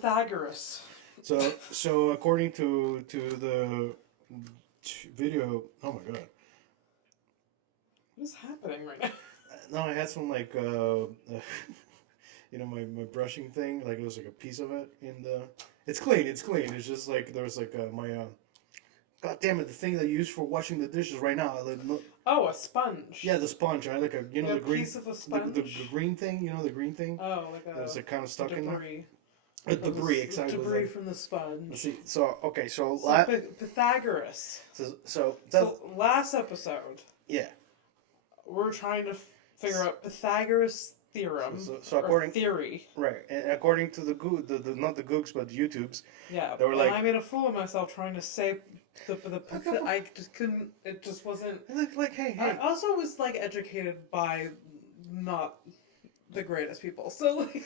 Pythagoras. So according to the video, oh my god, What is happening right now? no, I had some like my brushing thing, like it was like a piece of it in the. It's clean. It's clean. It's just like there was like my God damn it, the thing that you use for washing the dishes right now. Oh, a sponge. Yeah, the sponge. I like Like the a green piece of a sponge. the green thing. You know the green thing. Oh, like a. That was like kind of stuck in there. Debris. Debris, exactly. Debris from the sponge. Let's see. So okay, so Pythagoras. So Last episode, yeah. we're trying to figure out Pythagoras theorem So according theory. Right, and according to the not the Googs but the YouTubes. Yeah, they were like, I made a fool of myself trying to say I just couldn't. It just wasn't. Like hey. I also was like educated by not the greatest people, so like.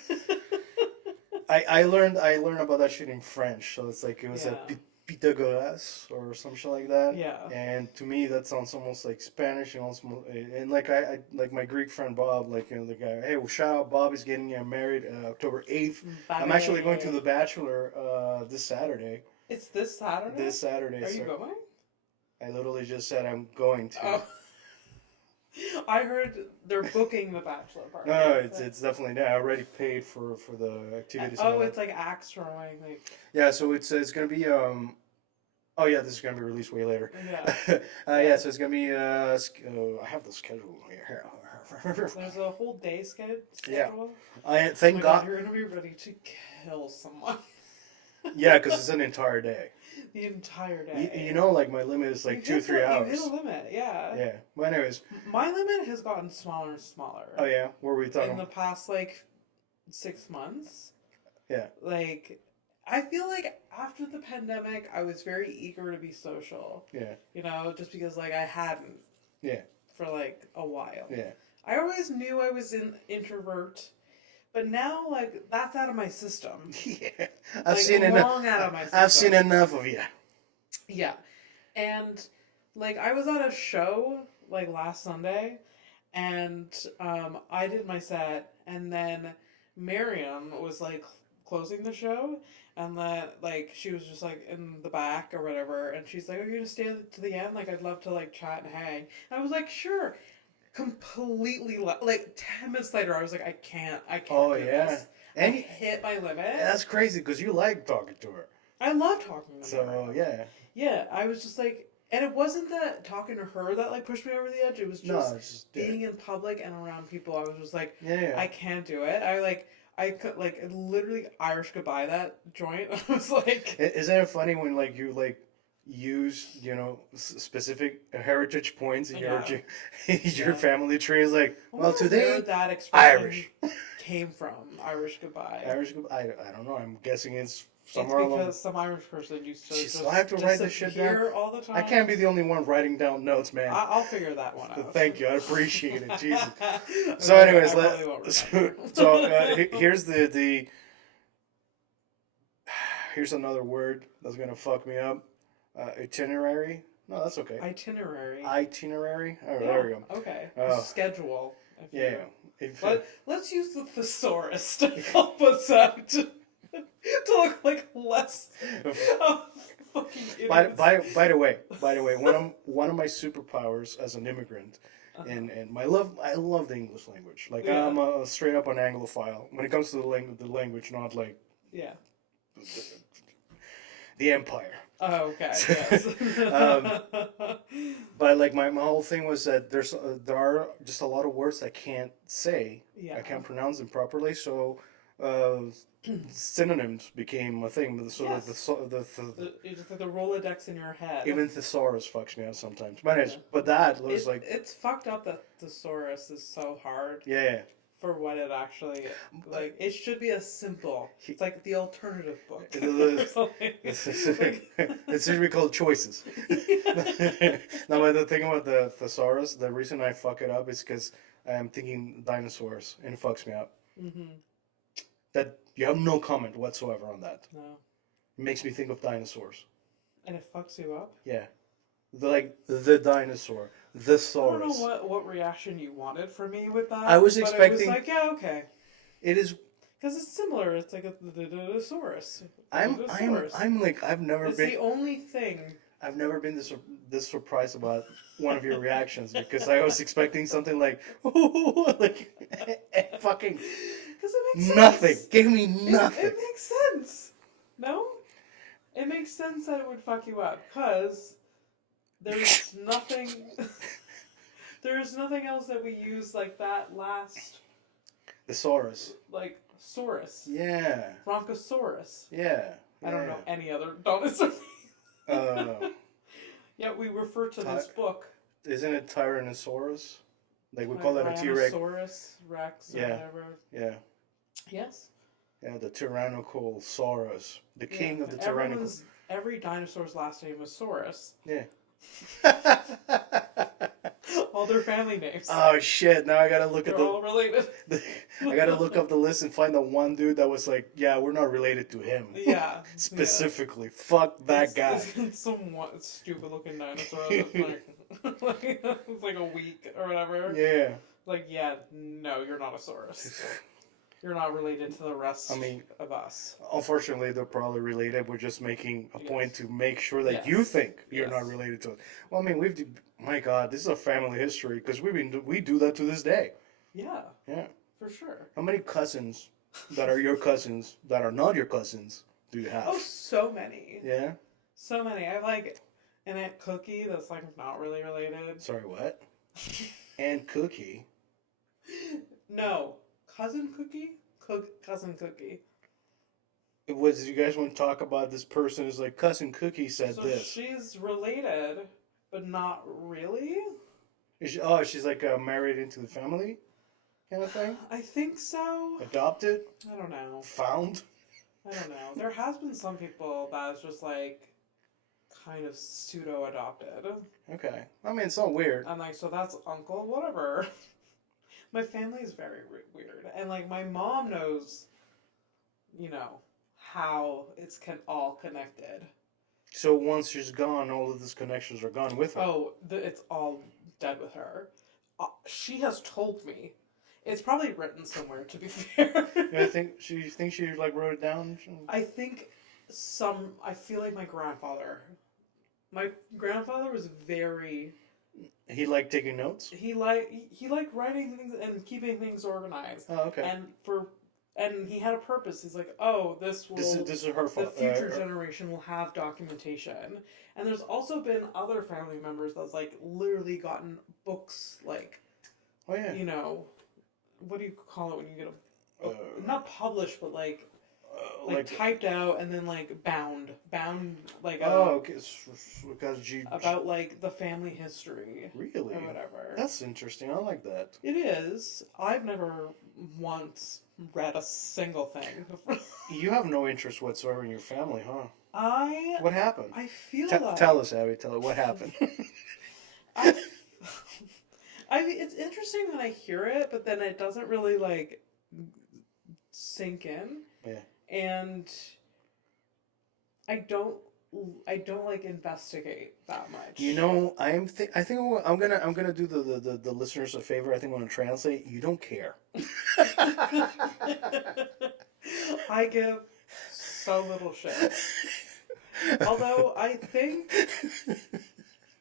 I learned about that shit in French, so it's like it was a Pythagoras or some shit like that. Yeah. And to me, that sounds almost like Spanish, and like I like my Greek friend Bob, like the guy. Hey, well, shout out, Bob is getting married October 8th. I'm actually going to the Bachelor this Saturday. It's this Saturday. This Saturday. Are you going? I literally just said I'm going to. Oh. I heard they're booking the bachelor party. No, it's definitely I already paid for the activities. Oh, it's like axe throwing, like. Yeah, so it's gonna be Oh yeah, this is gonna be released way later. Yeah. Yeah, so it's gonna be I have the schedule here. There's a whole day schedule. Yeah. Thank Thank God you're gonna be ready to kill someone. Yeah, because it's an entire day. The entire day. You know, like my limit is like 2-3 hours. You hit a limit, yeah. Yeah. But anyways. My limit has gotten smaller and smaller. Oh yeah? What were we talking in the past, like, 6 months. Yeah. Like, I feel like after the pandemic, I was very eager to be social. Yeah. You know, just because, like, I hadn't. Yeah. For, like, a while. Yeah. I always knew I was an introvert. But now, like, that's out of my system. Yeah. I've seen enough. Out of my system. I've seen enough of you. Yeah. And, like, I was at a show, like, last Sunday, and I did my set, and then Miriam was, like, closing the show, and then, like, she was just, like, in the back or whatever, and she's like, are you going to stay to the end? Like, I'd love to, like, chat and hang. And I was like, sure. Completely like 10 minutes later I was like I can't oh do yeah this. And I hit my limit. That's crazy because you like talking to her. I love talking to her. So yeah, I was just like, and it wasn't that talking to her that like pushed me over the edge. It was just being in public and around people. I was just like, I can't do it. I could like literally Irish goodbye that joint. I was like, isn't it funny when like you like use specific heritage points in your family tree? Is like, well, today that expression Irish came from Irish goodbye. Irish goodbye. I don't know. I'm guessing it's somewhere it's because some Irish person used to just I have to write this shit down all the time. I can't be the only one writing down notes, man. I'll figure that one out. Thank you. I appreciate it. Jesus. So, anyways, here's the here's another word that's gonna fuck me up. Itinerary. No, that's okay. Itinerary. Oh, there we go. Okay. Schedule. But let's use the thesaurus to help us out. To look like less fucking idiots. By the way, one of my superpowers as an immigrant, and I love the English language. Like I'm a straight up an Anglophile when it comes to the language, not like the empire. Oh, okay. Yes. But like my whole thing was that there are just a lot of words I can't say. Yeah. I can't pronounce them properly. So synonyms became a thing. So the Rolodex in your head. Even thesaurus fucks me out sometimes. But that was it's fucked up that thesaurus is so hard. Yeah. For what it actually like, it should be a simple. It's like the alternative book. It should be called choices. No, but the thing about the thesaurus, the reason I fuck it up is because I'm thinking dinosaurs and it fucks me up. Mm-hmm. That you have no comment whatsoever on that. No. It makes me think of dinosaurs. And it fucks you up? Yeah. The dinosaur. The saurus. I don't know what reaction you wanted from me with that. I was expecting. It was like, yeah, okay. It is. Because it's similar. It's like a saurus. I'm like I've never It's been. the only thing. I've never been this surprised about one of your reactions because I was expecting something like, like fucking Because it makes nothing. sense. Give me nothing. It makes sense. No? It makes sense that it would fuck you up. Because there's nothing. There's nothing else that we use like that last. Thesaurus. Like, saurus. Yeah. Bronchosaurus. Yeah. I don't know any other dinosaur. Yeah, we refer to this book. Isn't it Tyrannosaurus? Like we call that a T-Rex. Tyrannosaurus Rex or whatever. Yeah. Yes. Yeah, the Tyrannosaurus. The king of the tyrannical. Every dinosaur's last name was Saurus. Yeah. All their family names. Oh shit! Now I gotta look They're at the. all related. I gotta look up the list and find the one dude that was like, yeah, we're not related to him. Yeah. Specifically, fuck that guy. It's some stupid looking dinosaur that's like, it's like a week or whatever. Yeah. Like, yeah, no, you're not a Saurus. You're not related to the rest of us. Unfortunately, they're probably related. We're just making a point to make sure that you think you're not related to it. Well, I mean, my God, this is a family history because we do that to this day. Yeah. Yeah. For sure. How many cousins that are your cousins that are not your cousins do you have? Oh, so many. Yeah? So many. I have like an Aunt Cookie that's like not really related. Sorry, what? Aunt Cookie? No. Cousin Cookie? Cousin Cookie. You guys want to talk about this person who's like, Cousin Cookie said this. She's related, but not really? She's like married into the family kind of thing? I think so. Adopted? I don't know. Found? I don't know. There has been some people that's just like kind of pseudo-adopted. Okay. I mean, it's not weird. I'm like, so that's uncle, whatever. My family is very weird. And like my mom knows, how it's all connected. So once she's gone, all of these connections are gone with her. Oh, it's all dead with her. She has told me. It's probably written somewhere, to be fair. I think she like wrote it down. I feel like my grandfather was very. He liked taking notes. He liked writing things and keeping things organized. Oh, okay. And he had a purpose. He's like, oh, this is her fault. The future generation will have documentation. And there's also been other family members that's like literally gotten books like, oh yeah, what do you call it when you get not published, but like typed out and then like bound like okay, because about like the family history, really, or whatever. That's interesting. I like that. It is. I've never once read a single thing. You have no interest whatsoever in your family, huh? What happened? I feel tell us, Abby. Tell us what happened. It's interesting when I hear it, but then it doesn't really like sink in. Yeah. And I don't like investigate that much. I think I'm gonna do the listeners a favor. I think I'm gonna translate. You don't care. I give so little shit. Although I think,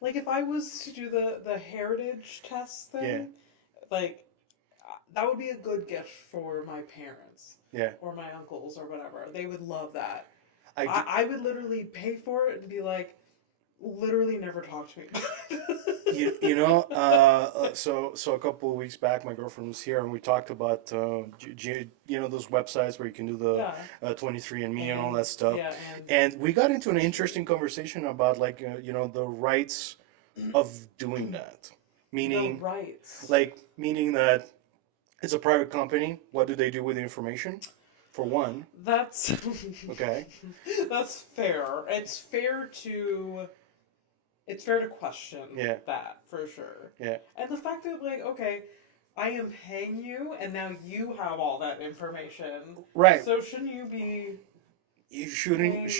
like, if I was to do the heritage test thing, like, that would be a good gift for my parents. Yeah. Or my uncles or whatever. They would love that. I would literally pay for it and be like, literally never talk to me. So a couple of weeks back, my girlfriend was here and we talked about, those websites where you can do the 23andMe and all that stuff. Yeah, and we got into an interesting conversation about like, the rights of doing that. Meaning, the rights. Meaning that it's a private company. What do they do with the information? For one. That's okay. That's fair. It's fair to question that for sure. Yeah. And the fact that like, okay, I am paying you and now you have all that information. Right. So shouldn't you be you shouldn't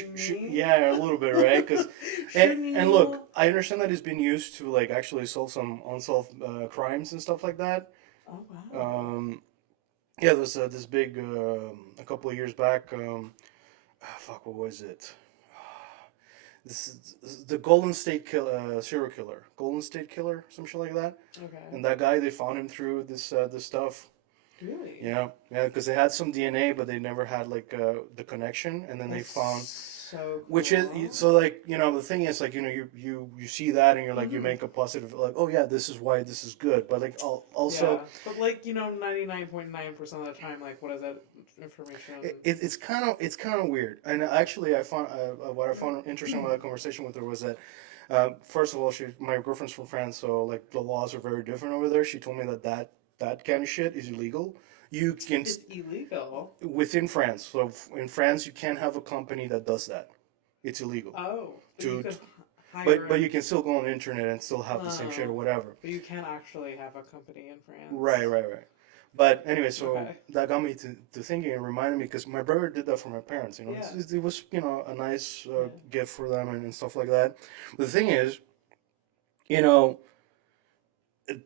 yeah, a little bit, right? Cuz and look, I understand that it's been used to like actually solve some unsolved crimes and stuff like that. Oh wow. Yeah, there was this big a couple of years back. Fuck, what was it? This is the serial killer, Golden State Killer, some shit like that. Okay. And that guy, they found him through this stuff. Really? Yeah, yeah, because they had some DNA, but they never had like the connection, and then they found, So cool. which is so like the thing is like you see that and you're like you Mhm. make a positive like, oh yeah, this is why this is good, but like also Yeah. But like 99.9% of the time, like what is that information? it's kind of weird. And actually, I found what I found interesting about that conversation with her was that. First of all, my girlfriend's from France, so like the laws are very different over there. She told me that kind of shit is illegal. You can It's illegal. within France. So in France, you can't have a company that does that. It's illegal. Oh, but To- you could hire. But you can still go on the internet and still have the same shit or whatever. But you can't actually have a company in France. Right. But anyway, so Okay. that got me to thinking and reminded me because my brother did that for my parents. You know, Yeah. it was a nice Yeah. gift for them and stuff like that. But the thing is, you know,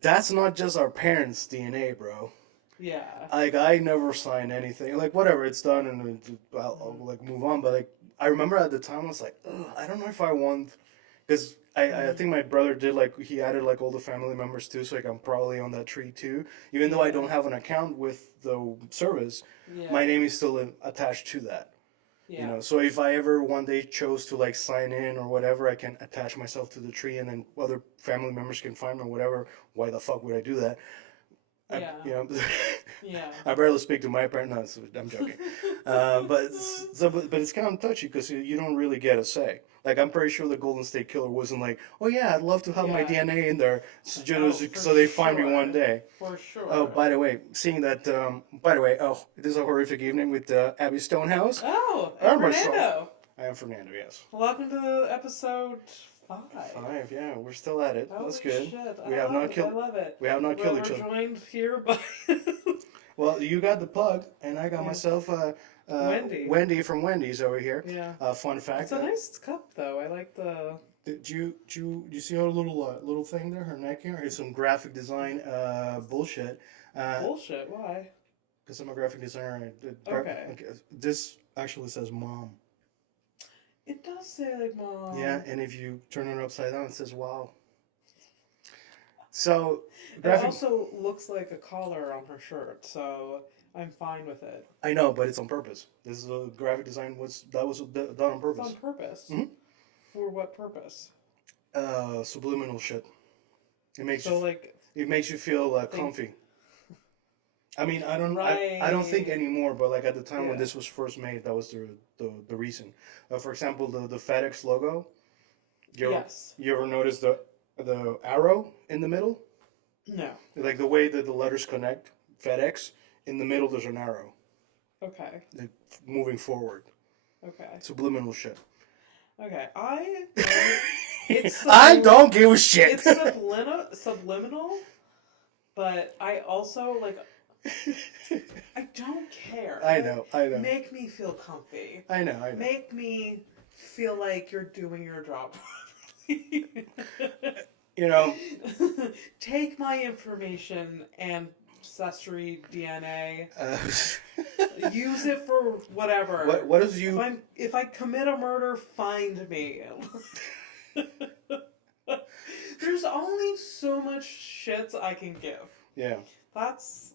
that's not just our parents' DNA, bro. Yeah. Like I never signed anything. Like whatever, it's done, and I'll like move on. But like I remember at the time, I was like, ugh, I don't know if I want, because I think my brother did like he added like all the family members too, so like I'm probably on that tree too. Even though I don't have an account with the service, Yeah. my name is still attached to that. Yeah. You know, so if I ever one day chose to like sign in or whatever, I can attach myself to the tree, and then other family members can find me or whatever. Why the fuck would I do that? Yeah. You know, Yeah. I barely speak to my parents. No, I'm joking. But it's kind of touchy because you don't really get a say. Like I'm pretty sure the Golden State Killer wasn't like, oh yeah, I'd love to have my Yeah. DNA in there, so, For so they find me sure. one day. For sure. Oh, by the way, seeing that. Oh, it is a horrific evening with Abby Stonehouse. Oh, I'm Fernando. I am Fernando. Yes. Welcome to episode 5. 5. Yeah, we're still at it. Holy That's good. Shit. We I have love not it. killed. I love it. We have not killed each We're other. joined here by Well, you got the plug, and I got Yeah. myself Wendy. Wendy from Wendy's over here. Yeah. Fun fact. It's a nice cup, though. I like the. Did you see her little thing there? Her neck here. It's some graphic design bullshit. Bullshit. Why? Because I'm a graphic designer. Okay. This actually says mom. It does say like mom. Yeah, and if you turn it upside down, it says wow. So, It also looks like a collar on her shirt, so I'm fine with it. I know, but it's on purpose. This is a graphic design was done on It's purpose. on purpose. Mhm. For what purpose? Subliminal shit. It makes So like. it makes you feel comfy. I mean, I don't think Right. anymore, but like at the time when Yeah. this was first made, that was the reason. For example, the FedEx logo. Yes. You ever notice the arrow in the middle? No. Like the way that the letters connect, FedEx, in the middle there's an arrow Okay. like, moving forward. Okay. Subliminal shit. Okay. It's I don't give a shit. It's subliminal, but I also like. I don't care. I know. Make me feel comfy. I know. Make me feel like you're doing your job. You know, Take my information and ancestry DNA. Use it for whatever. what is you? If I commit a murder, find me. There's only so much shit I can give. Yeah. That's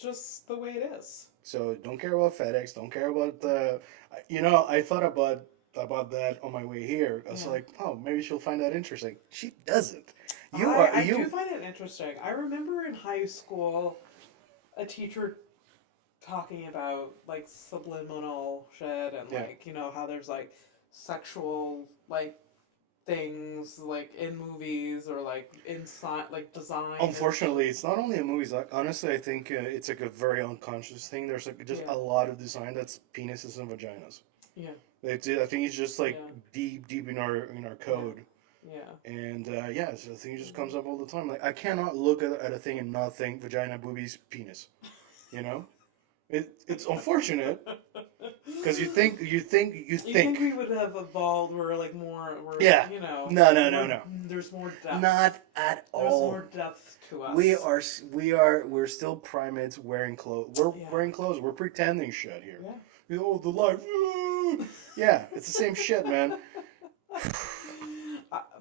just the way it is. So don't care about FedEx. Don't care about the. You know, I thought about that on my way here. I was like, oh, maybe she'll find that interesting. She doesn't. I do find it interesting. I remember in high school, a teacher talking about like subliminal shit and like how there's like sexual like things like in movies or like inside like design. Unfortunately, it's not only in movies. Like, honestly, I think it's like a very unconscious thing. There's like just a lot of design that's penises and vaginas. Yeah. I think it's just like deep in our code. Yeah. And so I think it just comes up all the time. Like I cannot look at a thing and not think vagina, boobies, penis. You know, it's unfortunate, Because you think. You think we would have evolved? We're like more. We're, Yeah. you know. No. There's more depth. Not at all. There's more depth to us. We're still primates wearing clothes. We're wearing clothes. We're pretending shit here. Yeah. You know, the life. Yeah, it's the same shit, man.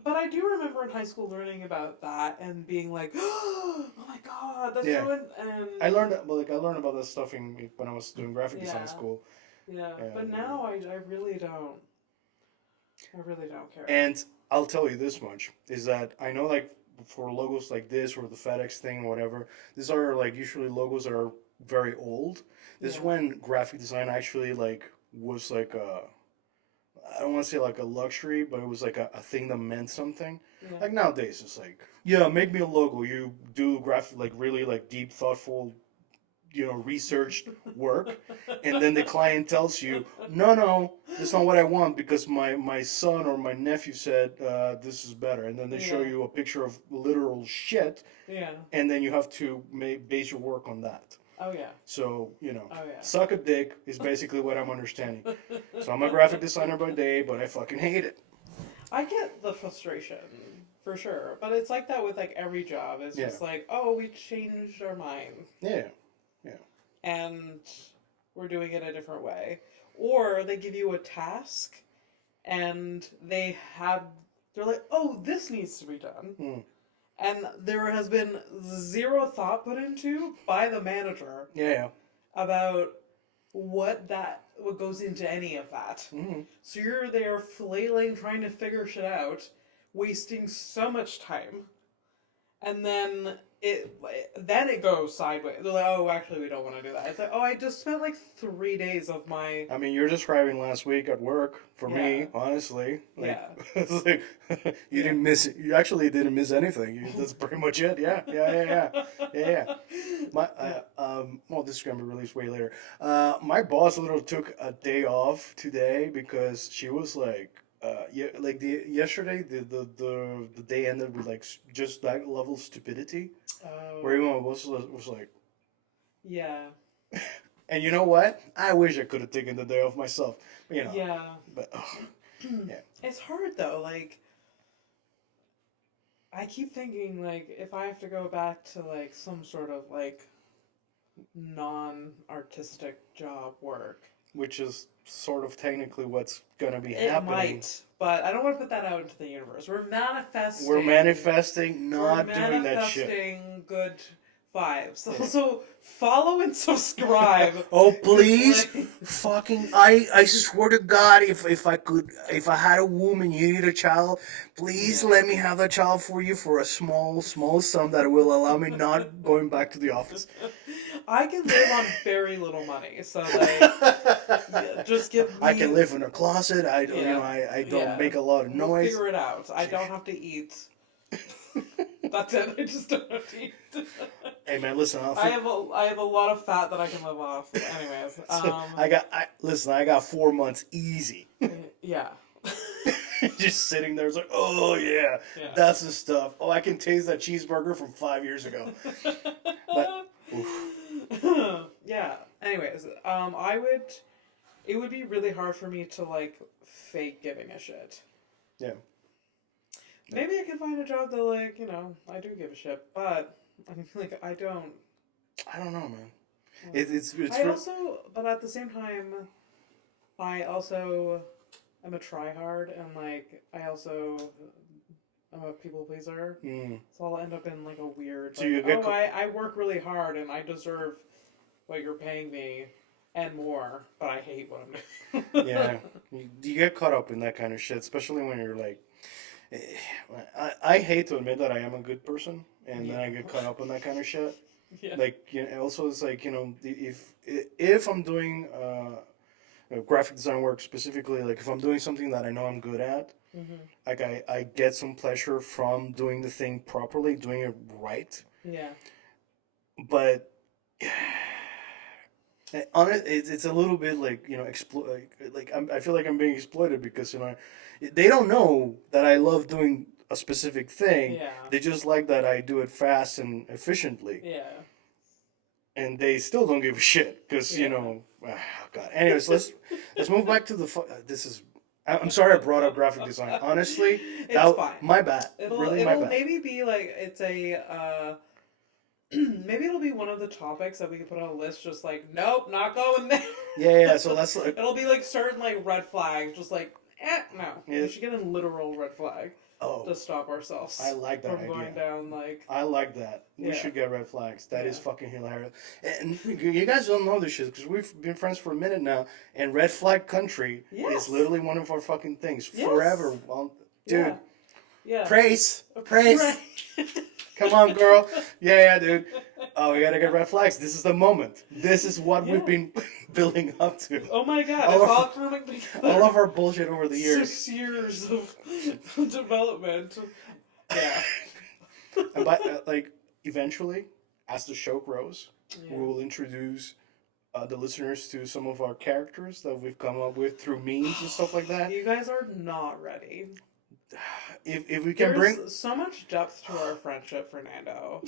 But I do remember in high school learning about that and being like, oh my god, that's so. And I learned about that stuff when I was doing graphic design school. Yeah, but now I really don't. I really don't care. And I'll tell you this much, is that I know, like, for logos like this or the FedEx thing or whatever, these are, like, usually logos that are very old. This is when graphic design actually, like, was, like, I don't want to say, like, a luxury, but it was, like, a thing that meant something. Yeah. Like, nowadays, it's like, yeah, make me a logo. You do graphic, like, really, like, deep, thoughtful, you know, researched work, and then the client tells you, no, that's not what I want because my son or my nephew said this is better, and then they show you a picture of literal shit, and then you have to base your work on that. Oh yeah. So, you know, suck a dick is basically what I'm understanding. So I'm a graphic designer by day, but I fucking hate it. I get the frustration for sure, but it's like that with like every job. It's just like, oh, we changed our mind. Yeah. And we're doing it a different way. Or they give you a task and they're like, oh, this needs to be done. And there has been zero thought put into by the manager about what goes into any of that. So you're there flailing, trying to figure shit out, wasting so much time. And then it goes sideways. They're like, oh, actually, we don't want to do that. It's like, oh, I just spent like 3 days of my... I mean, you're describing last week at work, for me, honestly. Like, it's like, you didn't miss... You actually didn't miss anything. That's pretty much it. Yeah. Well, this is going to be released way later. My boss literally took a day off today because she was like... yesterday, the day ended with like just that level of stupidity, where everyone was like, and you know what? I wish I could have taken the day off myself, you know. But it's hard though. Like, I keep thinking like if I have to go back to like some sort of like non-artistic job work. Which is sort of technically what's going to be happening. It might, but I don't want to put that out into the universe. We're manifesting, not doing that shit. Manifesting good vibes. Also, follow and subscribe. Oh, please. Fucking, I swear to God, if I had a womb and you need a child, please let me have that child for you for a small sum that will allow me not going back to the office. I can live on very little money, so like, just give me... I can live in a closet. I don't make a lot of noise. We'll figure it out. I don't have to eat. That's it. I just don't have to eat. Hey man, listen. I have a lot of fat that I can live off. Anyways, I got 4 months easy. Yeah. Just sitting there, it's like, oh yeah, that's the stuff. Oh, I can taste that cheeseburger from 5 years ago. But, yeah. Anyways, it would be really hard for me to like fake giving a shit. Yeah. Maybe I can find a job that like, you know, I do give a shit, but I mean, like I don't know, man. But at the same time, I also am a tryhard, and like I'm a people pleaser, so I'll end up in like a weird. So like, I work really hard and I deserve what you're paying me and more, but I hate what I'm doing. Yeah, you get caught up in that kind of shit, especially when you're like. I hate to admit that I am a good person, and then I get caught up in that kind of shit. Yeah. Like, you know, also it's like, you know, if I'm doing graphic design work specifically, like if I'm doing something that I know I'm good at, like I get some pleasure from doing the thing properly, doing it right. Yeah. But on it, it's a little bit like, you know, I feel like I'm being exploited because, you know, they don't know that I love doing a specific thing. Yeah. They just like that I do it fast and efficiently. Yeah. And they still don't give a shit because, you know, Oh, God. Anyways, let's move back to this is. I'm sorry I brought up graphic design. Honestly, it's fine. My bad. It'll Really, my bad. maybe be like it's a maybe it'll be one of the topics that we could put on a list. Just like nope, not going there. Yeah. So let's. It'll be like certain like red flags. Just like no, Yeah. we should get a literal red flag. To stop ourselves. I like that from idea. Going down like. I like that. We Yeah. should get red flags. That is fucking hilarious. And you guys don't know this shit because we've been friends for a minute now. And red flag country is literally one of our fucking things forever. Well, dude. Yeah. Praise. Come on, girl. Yeah, dude. Oh, we gotta get red flags. This is the moment. This is what we've been building up to. Oh my God! It's all coming together. All of our bullshit over the years. 6 years of development. Yeah. And by eventually, as the show grows, we will introduce the listeners to some of our characters that we've come up with through memes and stuff like that. You guys are not ready. If we can bring so much depth to our friendship, Fernando,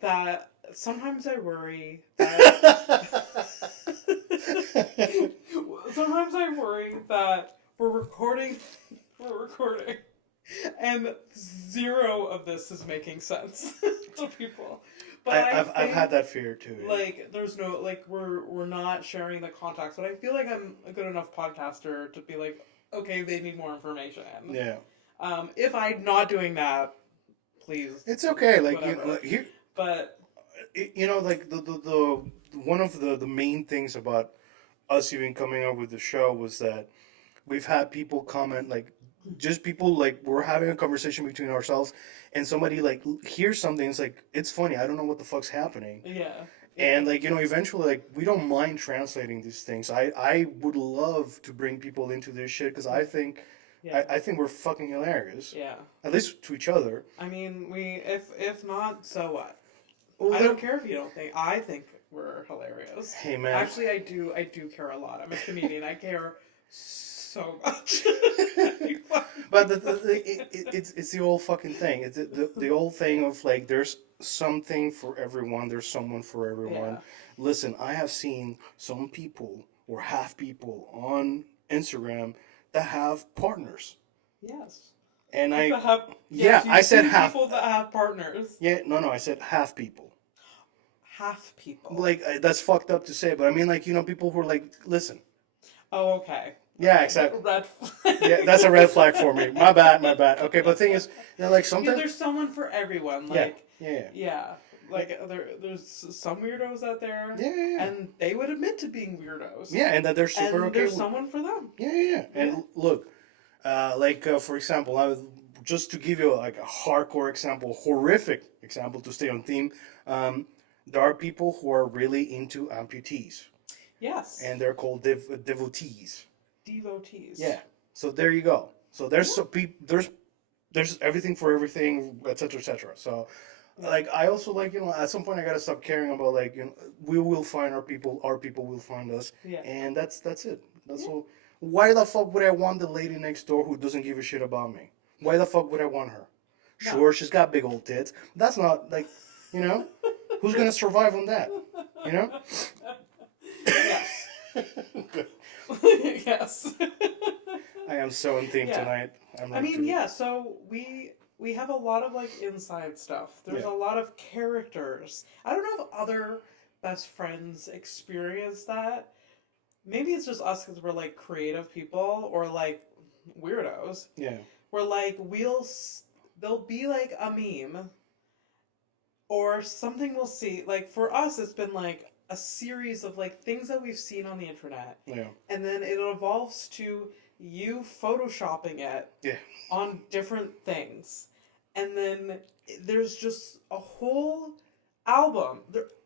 that sometimes I worry that we're recording, and zero of this is making sense to people. But I've had that fear too. Yeah. Like, there's no we're not sharing the context, but I feel like I'm a good enough podcaster to be like, okay, they need more information. Yeah. If I'm not doing that, please. It's okay. Like but the one of the main things about us even coming up with the show was that we've had people comment just people we're having a conversation between ourselves and somebody hears something. It's it's funny. I don't know what the fuck's happening. Yeah. And eventually we don't mind translating these things. I would love to bring people into this shit because I think. Yeah. I think we're fucking hilarious. Yeah. At least to each other. I mean, if not, so what? Well, I don't care if you don't think. I think we're hilarious. Hey, man. Actually, I do care a lot. I'm a comedian. I care so much. But it's the old fucking thing. It's the old thing of there's something for everyone. There's someone for everyone. Yeah. Listen, I have seen some people or half people on Instagram that have partners. Yes. And I said half people that have partners. Yeah, no, I said half people. Half people. That's fucked up to say, but I mean people who are listen. Oh, okay. Yeah, exactly. Red flag. Yeah, that's a red flag for me. My bad. Okay, but the thing is, sometimes there's someone for everyone. Yeah. There's some weirdos out there. Yeah. And they would admit to being weirdos. Yeah, and that they're super and okay. There's someone for them. Yeah. And look, for example, just to give you a hardcore example, horrific example to stay on theme, there are people who are really into amputees. Yes. And they're called devotees. Devotees. Yeah. So there you go. So there's there's everything for everything, etc., etc. So. I also at some point I gotta stop caring about we will find our people will find us, and that's it. That's all. Why the fuck would I want the lady next door who doesn't give a shit about me? Why the fuck would I want her? No. Sure, she's got big old tits. That's not who's gonna survive on that? Yes. Yes. I am so in theme tonight. So we have a lot of inside stuff. There's a lot of characters. I don't know if other best friends experience that. Maybe it's just us because we're creative people or weirdos. Yeah. Where there'll be a meme or something we'll see. For us, it's been a series of things that we've seen on the internet. Yeah. And then it evolves to you photoshopping it on different things. And then there's just a whole album.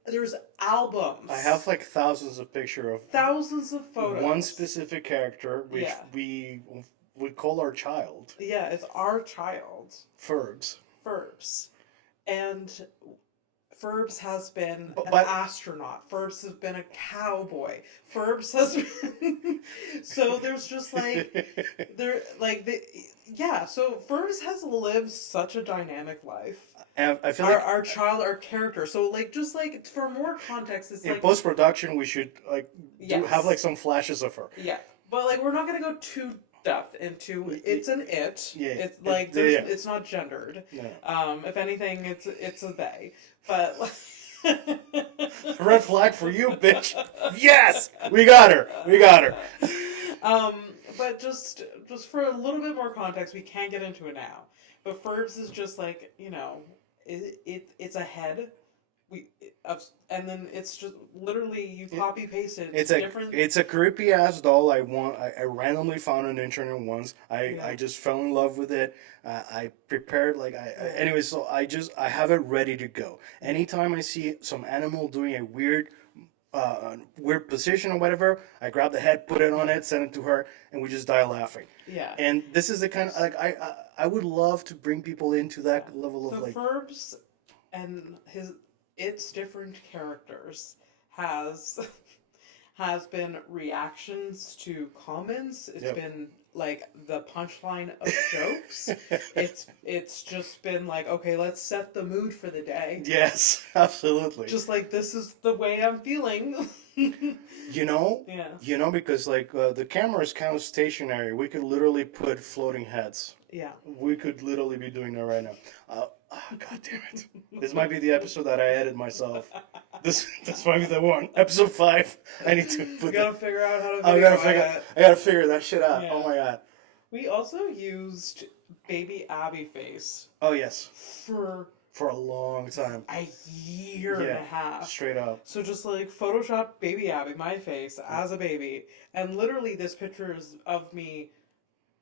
There's albums. I have thousands of pictures of thousands of photos. One specific character, which we call our child. Yeah, it's our child. Furbs. And Furbs has been an But astronaut. Furbs has been a cowboy. Furbs has been so there's just there yeah. So Furbs has lived such a dynamic life. and I feel Our child, our character. So just for more context, it's in post production we should have yes, some flashes of her. yeah. But we're not gonna go too depth into it's an it. Yeah, It's it's not gendered. No. If anything, it's a they. But Red flag for you, bitch. Yes, we got her. We got her. But just for a little bit more context, we can't get into it now. But Furbs is just it's a head. And then it's just literally you copy paste it. It's a creepy ass doll. I randomly found on the internet once. I just fell in love with it. I prepared anyway. So I have it ready to go. Anytime I see some animal doing a weird position or whatever, I grab the head, put it on it, send it to her, and we just die laughing. Yeah. And this is the kind of I would love to bring people into that level of Furbs and its different characters has been reactions to comments. It's been the punchline of jokes. It's just been okay, let's set the mood for the day. Yes, absolutely. Just this is the way I'm feeling. Yeah. Because the camera is kind of stationary. We could literally put floating heads. Yeah. We could literally be doing that right now. God damn it. This might be the episode that I edit myself. This might be the one. Episode 5. I need to put gotta figure out how to I gotta figure that shit out. Yeah. Oh my god. We also used Baby Abby face. Oh yes. For a long time. A year and a half. Straight up. So just Photoshop Baby Abby, my face, as a baby. And literally this picture is of me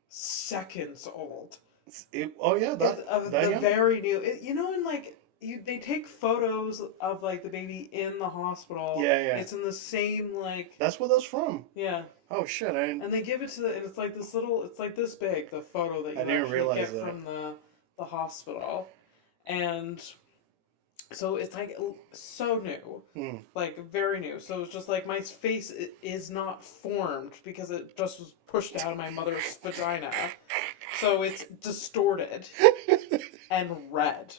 seconds old. Very new. They take photos of the baby in the hospital. Yeah. It's in the same That's where that's from. Yeah. Oh shit! And they give it to and it's this little. It's this big. The photo that you actually get from the hospital, and so it's so new, very new. So it's just my face is not formed because it just was pushed out of my mother's vagina. So it's distorted and red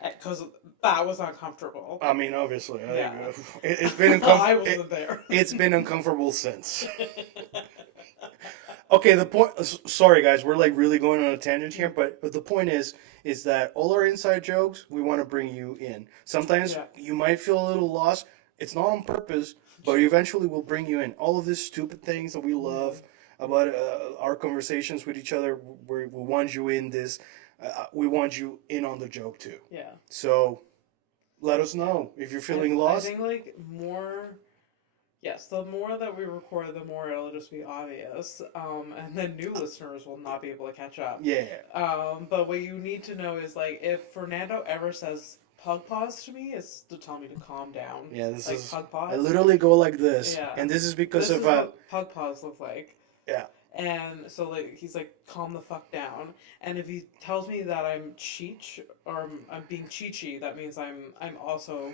because that was uncomfortable. I mean, obviously, yeah. It's been uncomfortable. I wasn't there. It's been uncomfortable since. Okay, the point. Sorry, guys, we're really going on a tangent here, but the point is that all our inside jokes we want to bring you in. Sometimes you might feel a little lost. It's not on purpose, but eventually we'll bring you in. All of these stupid things that we love about our conversations with each other, we want you in this. We want you in on the joke too. Yeah. So, let us know if you're feeling lost. I think more. Yes, the more that we record, the more it'll just be obvious, and then new listeners will not be able to catch up. Yeah. But what you need to know is if Fernando ever says pug paws to me, it's to tell me to calm down. Yeah, this is pug paws. I literally go like this, and this is because this is what pug paws look like. Yeah. And so he's calm the fuck down. And if he tells me that I'm cheech or I'm being cheechy, that means I'm also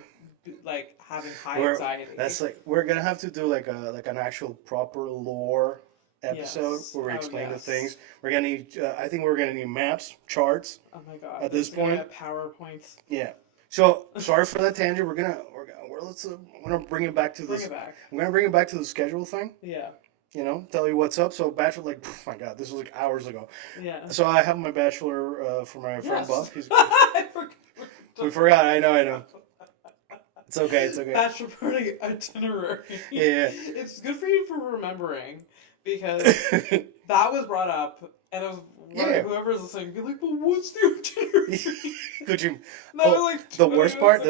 having high anxiety. That's we're gonna have to do an actual proper lore episode where we explain the things. We're gonna need. I think we're gonna need maps, charts. Oh my god! At this point, PowerPoints. Yeah. So sorry for that tangent. We're gonna bring it back to this. I'm gonna bring it back to the schedule thing. Yeah. Tell you what's up. So bachelor, oh my god, this was hours ago. Yeah. So I have my bachelor for my friend Bob. I forgot. We forgot. I know. It's okay. Bachelor party itinerary. Yeah. It's good for you for remembering because that was brought up, and it was whoever's listening be like, "Well, what's the itinerary?" Could you? The worst part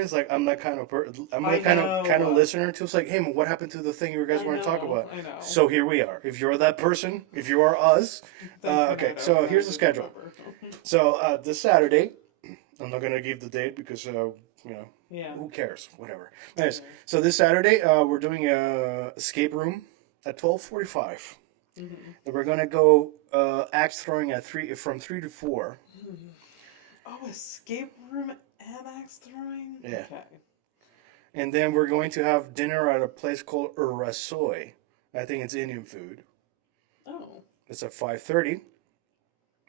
is I'm that kind of listener too. It's hey man, what happened to the thing you guys want to talk about? I know. So here we are. If you're that person, if you are us, okay. So here's the schedule. So this Saturday, I'm not gonna give the date because who cares? Whatever. Nice. So this Saturday, we're doing a escape room at 12:45. Mm-hmm. And we're gonna go axe throwing from 3 to 4. Oh, escape room And axe throwing? Yeah. Okay. And then we're going to have dinner at a place called Rasoi. I think it's Indian food. Oh. It's at 5:30.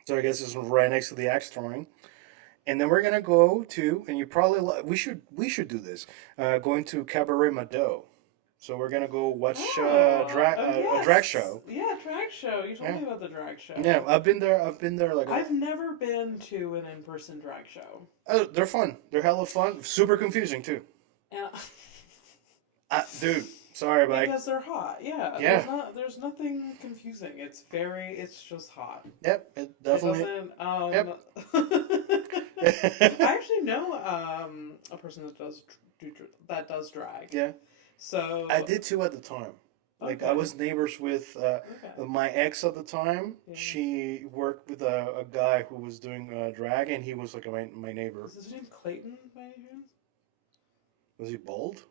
So I guess it's right next to the axe throwing. And then we're gonna go to, and you probably we should do this. Going to Cabaret Mado. So we're gonna go watch a drag Yes. show. Yeah, drag show. You told Yeah. me about the drag show. Yeah, I've been there. I've been there I've never been to an in-person drag show. they're fun. They're hella fun. Super confusing too. And Dude, sorry, but because they're hot. Yeah. Yeah. There's nothing confusing. It's just hot. Yep, it definitely. It Yep. I actually know a person that does drag. Yeah, So I did too at the time. Like I Okay. was neighbors with Okay. my ex at the time. Yeah. She worked with a guy who was doing drag, and he was like my neighbor. Is his name Clayton by any chance? Was he bald?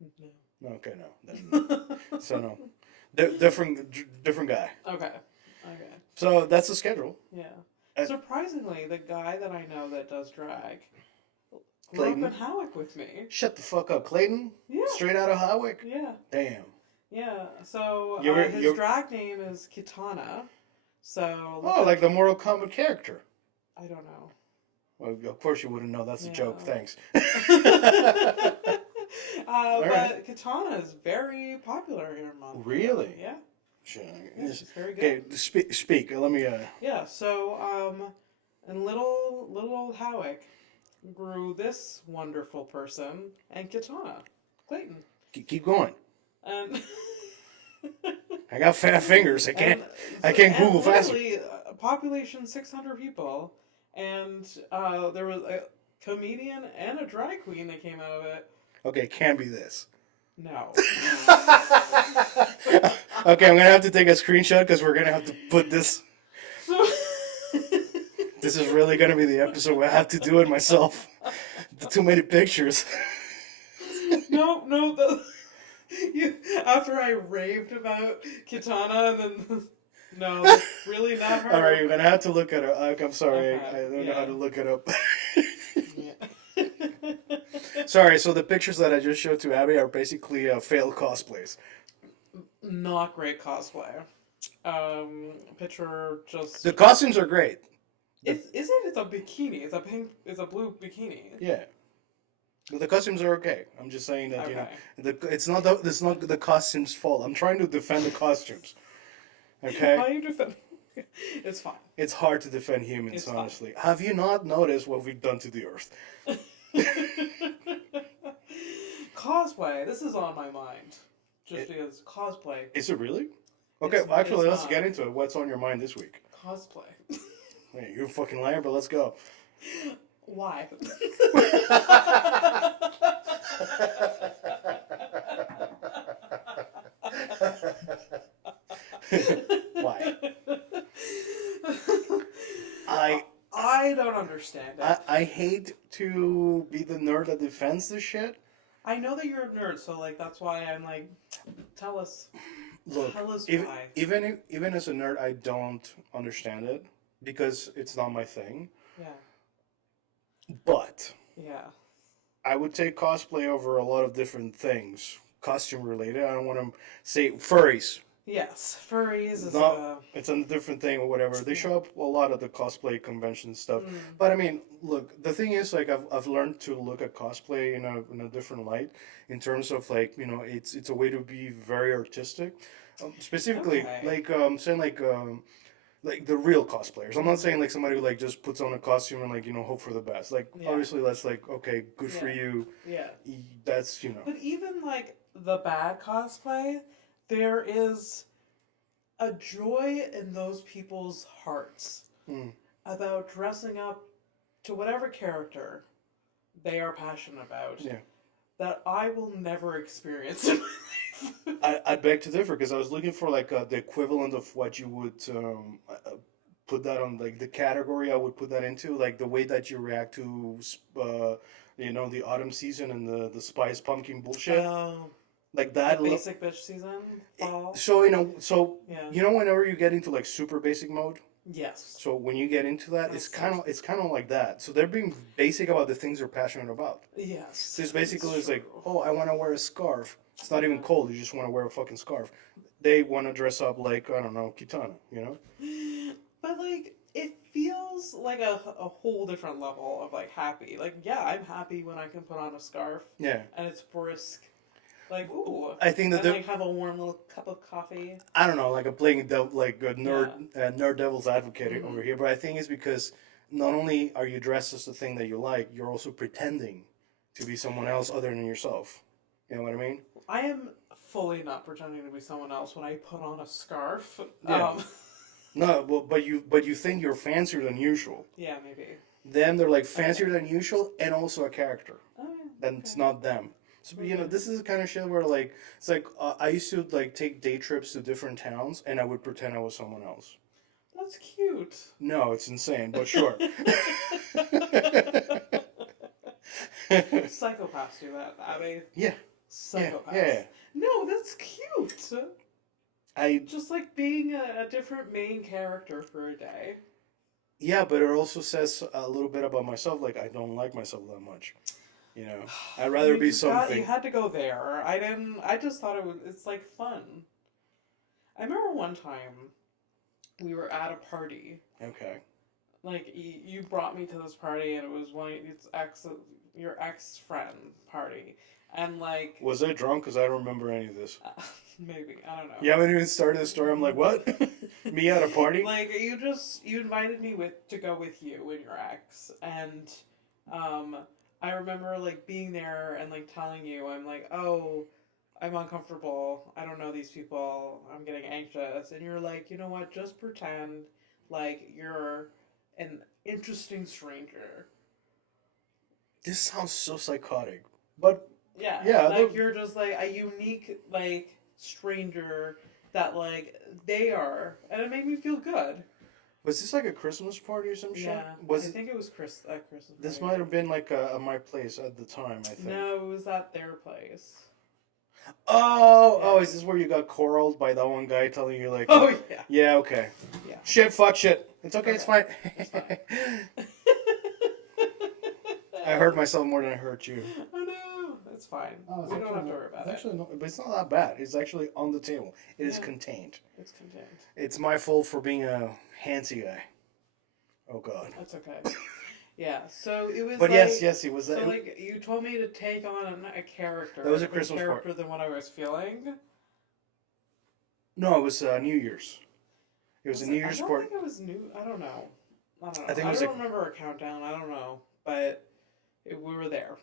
No. No, okay, no. Then, so no, different guy. Okay. So that's the schedule. Yeah. Uh, Surprisingly, the guy that I know that does drag grew Clayton? up in Hawick with me. Shut the fuck up, Clayton. Yeah. Straight out of Hawick. Yeah. Damn. Yeah. So You're- his you're- drag name is Kitana. So Oh, like the Mortal Kombat character. I don't know. Well, of course you wouldn't know. That's a Yeah. joke. Thanks. But right. Kitana is very popular here in Montreal. Really? Yeah. Sure. Yeah, it's very good. Okay, speak. Let me. Yeah, so in little old Hawick grew this wonderful person and Kitana, Clayton. Keep going. And I got fat fingers. I can't. I can't and Google faster. literally, population 600 people, and there was a comedian and a drag queen that came out of it. Okay, can't be this. No. Okay, I'm gonna have to take a screenshot because we're gonna have to put this. So This is really gonna be the episode where I have to do it myself. Too many pictures. no. After I raved about Kitana, and then no, that's really not her. All right, you're gonna have to look at it. I'm sorry, Okay, I don't know yeah. how to look it up. Yeah. Sorry, so the pictures that I just showed to Abby are basically failed cosplays. Not great cosplay. Picture just. The costumes are great. It's a bikini. It's a blue bikini. Yeah. But the costumes are okay. I'm just saying that Okay. it's not the costumes' fault. I'm trying to defend the costumes. Okay. How you defend? It's fine. It's hard to defend humans, It's fine. honestly. Have you not noticed what we've done to the earth? Cosplay. This is on my mind. Just because cosplay. Is it really? Okay, It's- well, actually, it's let's not. get into it. What's on your mind this week? Cosplay. Hey, you're a fucking liar, but let's go. Why? Why? I don't understand it. I hate to be the nerd that defends this shit. I know that you're a nerd, so like that's why I'm like, tell us. Look, Tell us if, why. even as a nerd, I don't understand it because it's not my thing. Yeah. But Yeah. I would take cosplay over a lot of different things, costume related. I don't want to say furries. Yes, furries is It's a different thing or whatever. They show up a lot at the cosplay convention stuff. Mm. But I mean, look, the thing is, like, I've learned to look at cosplay in a different light, in terms of like, it's a way to be very artistic. Specifically, Okay. like saying like the real cosplayers. I'm not saying like somebody who like just puts on a costume and like hope for the best. Like Yeah. obviously that's like okay, good for Yeah. you. Yeah. That's But even like the bad cosplay, there is a joy in those people's hearts Mm. about dressing up to whatever character they are passionate about. Yeah. That I will never experience in my life. I beg to differ because I was looking for like the equivalent of what you would put that on, like the category I would put that into, like the way that you react to the autumn season and the spice pumpkin bullshit, like that. The basic bitch season, fall. So Yeah. whenever you get into like super basic mode, Yes. So when you get into that, That's it's kind of like that. So they're being basic about the things they're passionate about. Yes. So it's basically it's like, true. oh, I want to wear a scarf. It's not even cold. You just want to wear a fucking scarf. They want to dress up like, I don't know, Kitana, you know? But like it feels like a whole different level of like happy. Like yeah, I'm happy when I can put on a scarf. Yeah. And it's brisk. Like ooh. I think that and like have a warm little cup of coffee. I don't know, like a playing like a nerd devil's advocate Mm-hmm. over here, but I think it's because not only are you dressed as the thing that you like, you're also pretending to be someone else other than yourself. You know what I mean? I am fully not pretending to be someone else when I put on a scarf. Yeah. No, but you think you're fancier than usual. Yeah, maybe. Them, they're like fancier than usual and also a character. Oh, yeah. That's not them. So you know, this is the kind of shit where like it's like I used to like take day trips to different towns and I would pretend I was someone else. That's cute. No, it's insane, but sure. Psychopaths do that, Abby. Yeah. Psychopaths. Yeah. No, that's cute. I Just like being a different main character for a day. Yeah, but it also says a little bit about myself. Like I don't like myself that much. You know, I'd rather be something. You had to go there. I didn't. I just thought it's like fun. I remember one time we were at a party. Okay. Like you brought me to this party, and it was your ex friend party, and like. Was I drunk? Because I don't remember any of this. Maybe I don't know. You haven't even started the story. I'm like, what? Me at a party? Like you invited me to go with you and your ex, and I remember like being there and like telling you, I'm like, oh, I'm uncomfortable. I don't know these people. I'm getting anxious, and you're like, you know what? Just pretend like you're an interesting stranger. This sounds so psychotic, but yeah, like you're just like a unique like stranger that like they are, and it made me feel good. Was this like a Christmas party or some shit? Yeah, I think it was Christmas. This party. might have been like my place at the time. I think. No, it was at their place. Oh, is this where you got corralled by that one guy telling you like? Oh yeah. Yeah. Okay. Yeah. Shit. Fuck. Shit. It's okay. It's fine. It's fine. I hurt myself more than I hurt you. Oh no, it's fine. Oh, we don't have to worry about it. Actually, no, but it's not that bad. It's actually on the table. It is contained. It's contained. It's my fault for being a handsy guy. Oh God. That's okay. Yeah. So it was. But like, yes, it was. So like you told me to take on a character. That was a Christmas character than what I was feeling. No, it was New Year's. It was a New Year's party. I don't think it was new. I don't know. I think it was don't remember a countdown. I don't know, but we were there,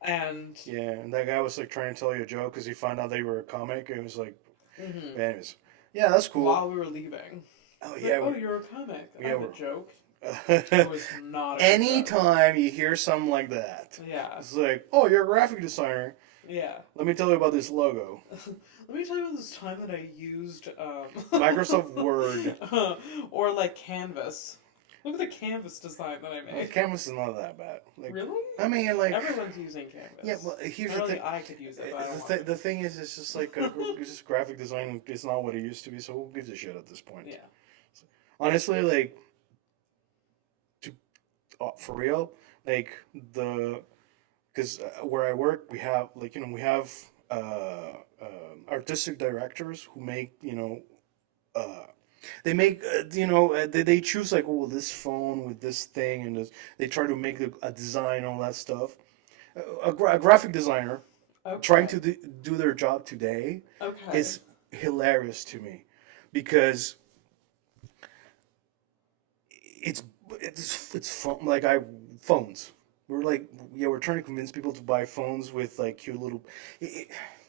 and yeah, and that guy was like trying to tell you a joke because he found out that you were a comic. And it was like, anyways, yeah, that's cool. While we were leaving. Oh yeah. Like, you're a comic. I have a joke. It It was not. Anytime you hear something like that, yeah, it's like, oh, you're a graphic designer. Yeah. Let me tell you about this logo. Let me tell you about this time that I used Microsoft Word or like Canvas. Look at the Canvas design that I made. Well, Canvas is not that bad. Like, really? I mean, like everyone's using Canvas. Yeah, well, here's the thing. I could use it. But I don't the thing is, it's just like it's just graphic design is not what it used to be. So who gives a shit at this point? Yeah. So, honestly, like, for real, like because where I work, we have like we have artistic directors who make they make they choose like, oh, this phone with this thing and this, they try to make a design, all that stuff. A graphic designer trying to do their job today is hilarious to me because it's fun. Like phones. We're like, yeah, we're trying to convince people to buy phones with like cute little.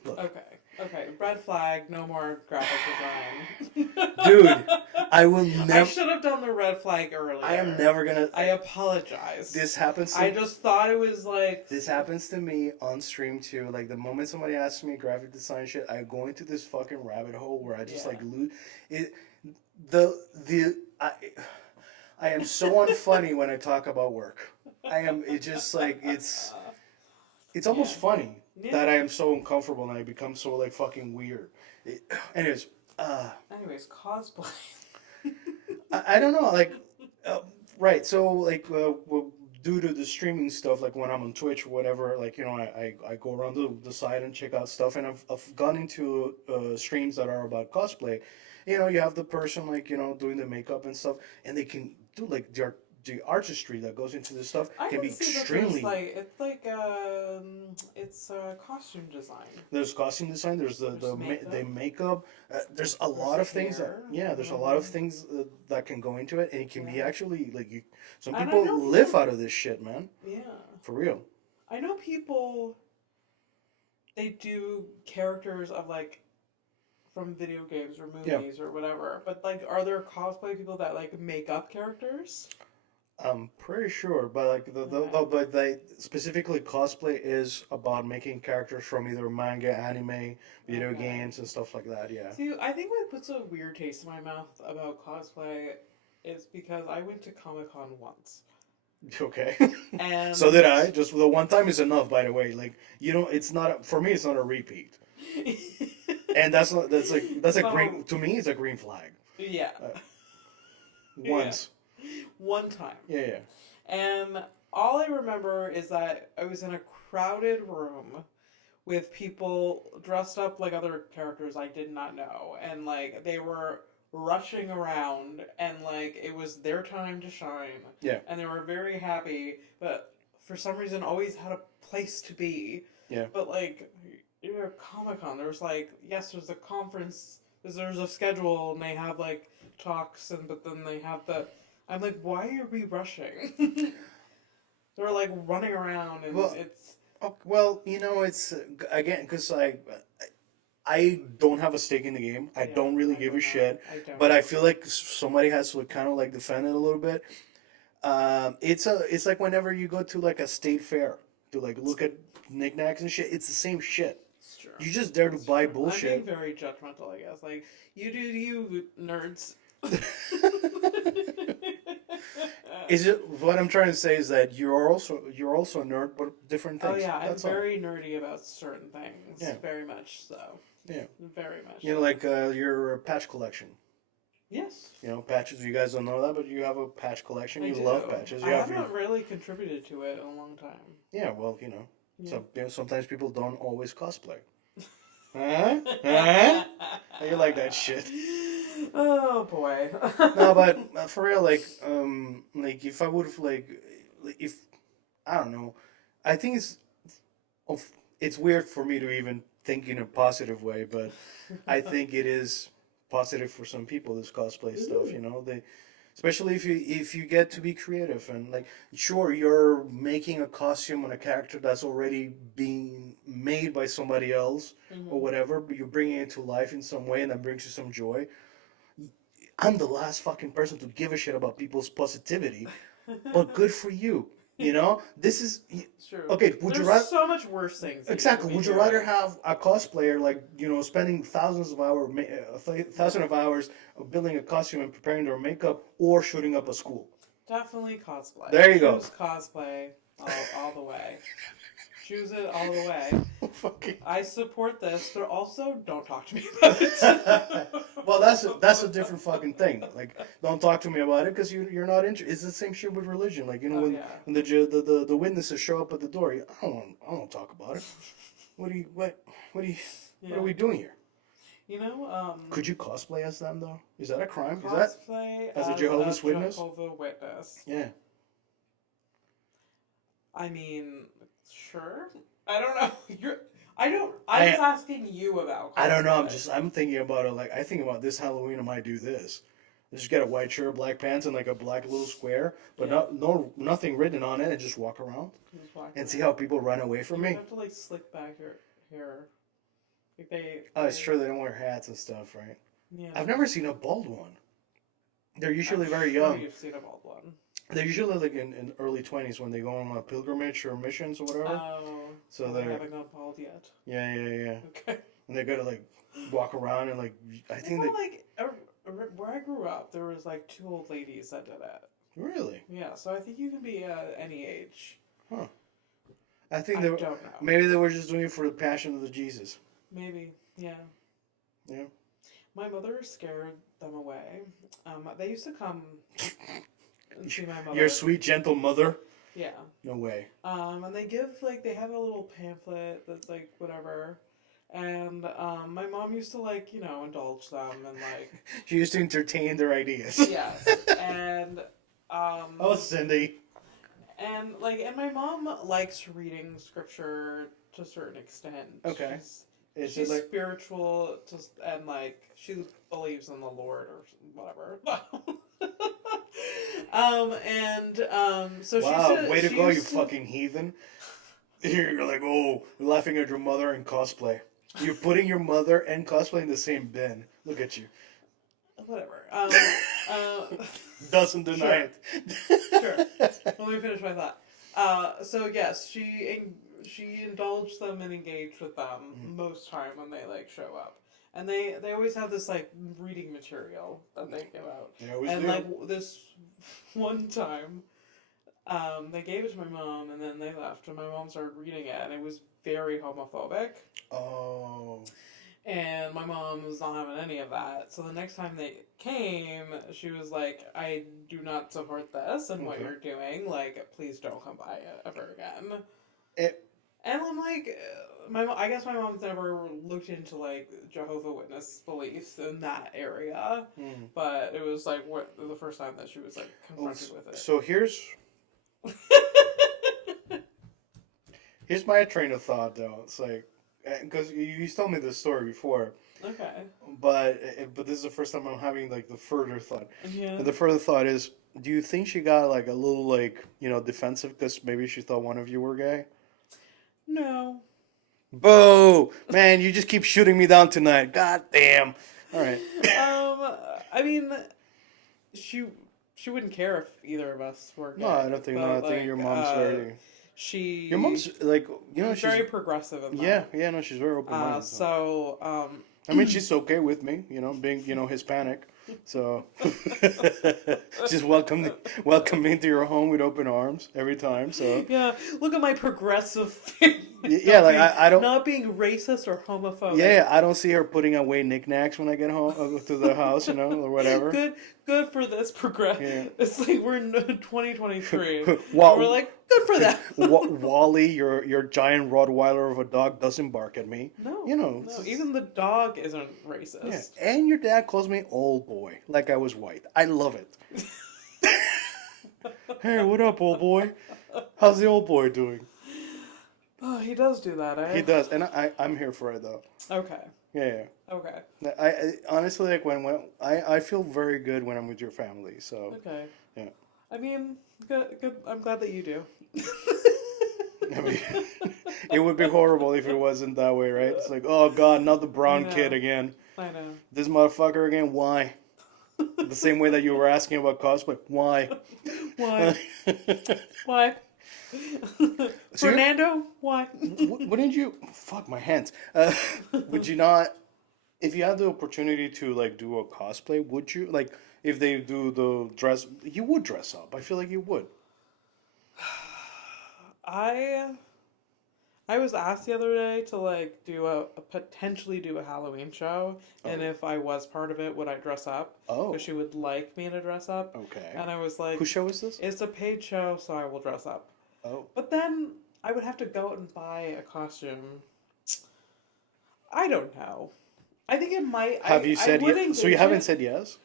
Look. Okay. Red flag. No more graphic design. Dude, I will never. I should have done the red flag earlier. I am never gonna. I apologize. This happens. I just thought it was like. This happens to me on stream too. Like the moment somebody asks me graphic design shit, I go into this fucking rabbit hole where I just like lose it. I am so unfunny when I talk about work. I am. It's just like it's almost funny that I am so uncomfortable and I become so like fucking weird. Anyways, cosplay. I don't know, like, right. So like, well, due to the streaming stuff, like when I'm on Twitch or whatever, like I go around the site and check out stuff, and I've gone into streams that are about cosplay. You have the person like doing the makeup and stuff, and they can do like the artistry that goes into this stuff I can can be see that there's extremely. it's costume design. There's costume design. There's There's the makeup. makeup. There's a There's lot of things that hair. there's a lot of things that can go into it, and it can be Yeah. actually like some And I people know live people. out of this shit, man. Yeah. For real. I know people. They do characters of like from video games or Yeah. movies or whatever. But like, are there cosplay people that like make up characters? I'm pretty sure, but like but they specifically cosplay is about making characters from either manga, anime, video Okay. games, and stuff like that. Yeah. See, I think what puts a weird taste in my mouth about cosplay is because I went to Comic Con once. Okay. And So did I. Just the one time is enough. By the way, like it's not for me. It's not a repeat, and that's a So- green to me. It's a green flag. Yeah. Once. One time. Yeah. And all I remember is that I was in a crowded room with people dressed up like other characters I did not know. And like they were rushing around and like it was their time to shine. Yeah. And they were very happy, but for some reason always had a place to be. Yeah. But like you're Comic Con, there's like yes, there's a conference, there's a schedule, and they have like talks, and but then they have the. I'm like, why are we rushing? They're like running around, and Well, it's. Oh, well, it's again because I don't have a stake in the game. I Yeah, don't really I give don't a know. shit. I don't. But I feel like somebody has to kind of like defend it a little bit. It's like whenever you go to like a state fair to like look at knickknacks and shit. It's the same shit. It's true. You just there to It's buy true. bullshit. I'm being very judgmental, I guess. Like you do, you nerds. Is it what I'm trying to say is that you're also a nerd, but different Oh things. yeah, I'm That's all. very nerdy about certain things. Yeah. Very much so. Yeah. Very much. Like your patch collection. Yes. Patches. You guys don't know that, but you have a patch collection. I You do. love patches. I You have haven't really contributed to it in a long time. Yeah, well, Yeah. so sometimes people don't always cosplay. Huh? You like that shit? Oh boy. No, but for real, like if I would have if I don't know, I think it's weird for me to even think in a positive way, but I think it is positive for some people, this cosplay stuff. Especially if you get to be creative and like sure you're making a costume on a character that's already being made by somebody else or whatever, but you're bringing it to life in some way and that brings you some joy. I'm the last fucking person to give a shit about people's positivity, but good for you. This is It's true. okay. Would There's you rather so much worse things. that exactly? could Would be you doing. rather have a cosplayer like spending thousands of hours, thousand of hours of building a costume and preparing their makeup, or shooting up a school? Definitely cosplay. There you go. Choose cosplay all the way. Choose it all the way. Fucking. I support this, but also don't talk to me about it. Well, that's a different fucking thing. Like, don't talk to me about it because you're not interested. It's the same shit with religion. Like, Oh, when yeah. when the witnesses show up at the door, I don't talk about it. What are we doing here? Could you cosplay as them though? Is that a crime? Is that cosplay as a Jehovah's Witness? Jehovah's Witness. Yeah. I mean, sure. I don't know. I'm I- asking you about. I don't know. cosplay. I'm thinking about it. Like I think about this Halloween. I might do this. Just get a white shirt, black pants, and like a black little square, but Yeah. nothing written on it, and just walk around Just walk and see around. how people run away from You me. have to like slick back your hair. Like they. Oh, it's true. They don't wear hats and stuff, right? Yeah. I've never seen a bald one. They're usually I'm very sure young. You've seen a bald one. They're usually like in early 20s when they go on a pilgrimage or missions or whatever. Oh. So they they're haven't gone bald yet. yeah. Okay. And they gotta like walk around and like I think I they feel like where I grew up, there was like 2 old ladies that did it. really. Yeah, so I think you can be any age. I think I they don't know. maybe they were just doing it for the passion of the Jesus. Maybe, yeah. Yeah. My mother scared them away. They used to come and see my mother. Your sweet, gentle mother? Yeah. No way. And they give, like, they have a little pamphlet that's, like, whatever. And, my mom used to, like, you know, indulge them and, like... She used to entertain their ideas. Yes. And, Oh, Cindy. And, like, and my mom likes reading scripture to a certain extent. Okay. She's like spiritual, and like she believes in the Lord or whatever. So wow, way to go, you fucking heathen! You're like, oh, laughing at your mother in cosplay. You're putting your mother and cosplay in the same bin. Look at you. Whatever. Doesn't deny it. Sure. Let me finish my thought. So yes, she indulged them and engaged with them most time when they like show up, and they always have this like reading material that they give out. And like this one time, they gave it to my mom, and then they left, and my mom started reading it, and it was very homophobic. Oh. And my mom was not having any of that. So the next time they came, she was like, I do not support this and what you're doing. Like, please don't come by it ever again. And I'm like, I guess my mom's never looked into, like, Jehovah's Witness beliefs in that area. But it was, like, the first time that she was, like, confronted with it. So here's my train of thought, though. It's like, because you told me this story before. Okay. But this is the first time I'm having, like, the further thought. Yeah. And the further thought is, do you think she got, like, a little, like, you know, defensive because maybe she thought one of you were gay? No. Boo! Man, you just keep shooting me down tonight. God damn. All right. I mean, she wouldn't care if either of us were gay. No, I don't think. No, I think your mom's very. Your mom's like, you know, she's very progressive in that. Yeah, no, she's very open-minded. I mean, she's okay with me, you know, being, you know, Hispanic. So she's welcomed me into your home with open arms every time. So yeah, look at my progressive. Yeah, like I don't not being racist or homophobic. Yeah, I don't see her putting away knickknacks when I get home to the house, you know, or whatever. Good for this progress. Yeah. It's like we're in 2023. We're like, good for that. Wally, your giant Rottweiler of a dog, doesn't bark at me. No, you know, even the dog isn't racist. Yeah. And your dad calls me old boy, like I was white. I love it. Hey, what up, old boy? How's the old boy doing? Oh, he does do that, eh? He does, and I'm here for it though. Okay. Yeah. Okay. I honestly, like, when I feel very good when I'm with your family. So. Okay. Yeah. I mean, good. I'm glad that you do. I mean, it would be horrible if it wasn't that way, right? It's like, oh God, not the brown kid again. I know. This motherfucker again. Why? The same way that you were asking about cosplay. Why? Why? Why? Fernando, why? Wouldn't you? Fuck my hands. Would you not? If you had the opportunity to like do a cosplay, would you like? If they do the dress, you would dress up. I feel like you would. I was asked the other day to like potentially do a Halloween show, and if I was part of it, would I dress up? Oh, because she would like me to dress up. Okay. And I was like, whose show is this? It's a paid show, so I will dress up. Oh. But then I would have to go out and buy a costume. I don't know. I think it might. Have you said yes? So you haven't said yes?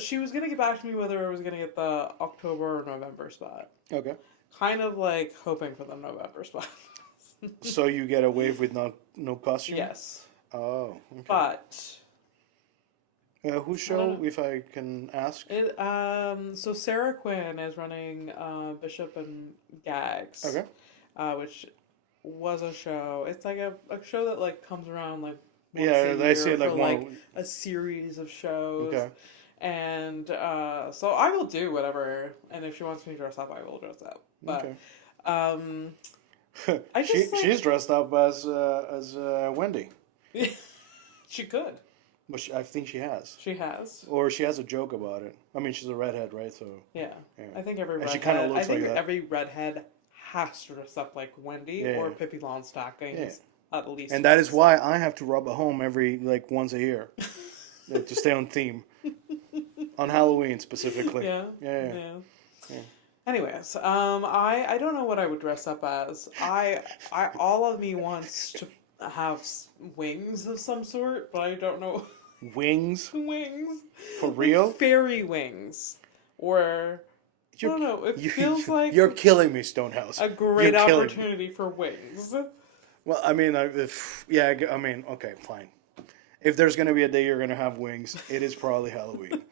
She was gonna get back to me whether I was gonna get the October or November spot. Okay. Kind of like hoping for the November spot. So you get away with no costume? Yes. Oh. Okay. But. Whose show, if I can ask? So Sarah Quinn is running Bishop and Gags. Okay. Which was a show. It's like a show that like comes around like once a year, I see it like a series of shows. Okay. And so I will do whatever, and if she wants me to dress up, I will dress up. But she's dressed up as Wendy. She could. But I think she has. She has. Or she has a joke about it. I mean, she's a redhead, right? So. Yeah. I think every redhead. She kind of looks like that. Every redhead has to dress up like Wendy or Pippi Longstockings at least. And that is why I have to rub a home every once a year. to stay on theme. On Halloween specifically. Yeah. Anyways, I don't know what I would dress up as. I all of me wants to have wings of some sort, but I don't know. Wings? Wings. For real? Fairy wings. Or, I don't know, it feels like... You're killing me, Stonehouse. A great opportunity for wings. Well, I mean, okay, fine. If there's going to be a day you're going to have wings, it is probably Halloween.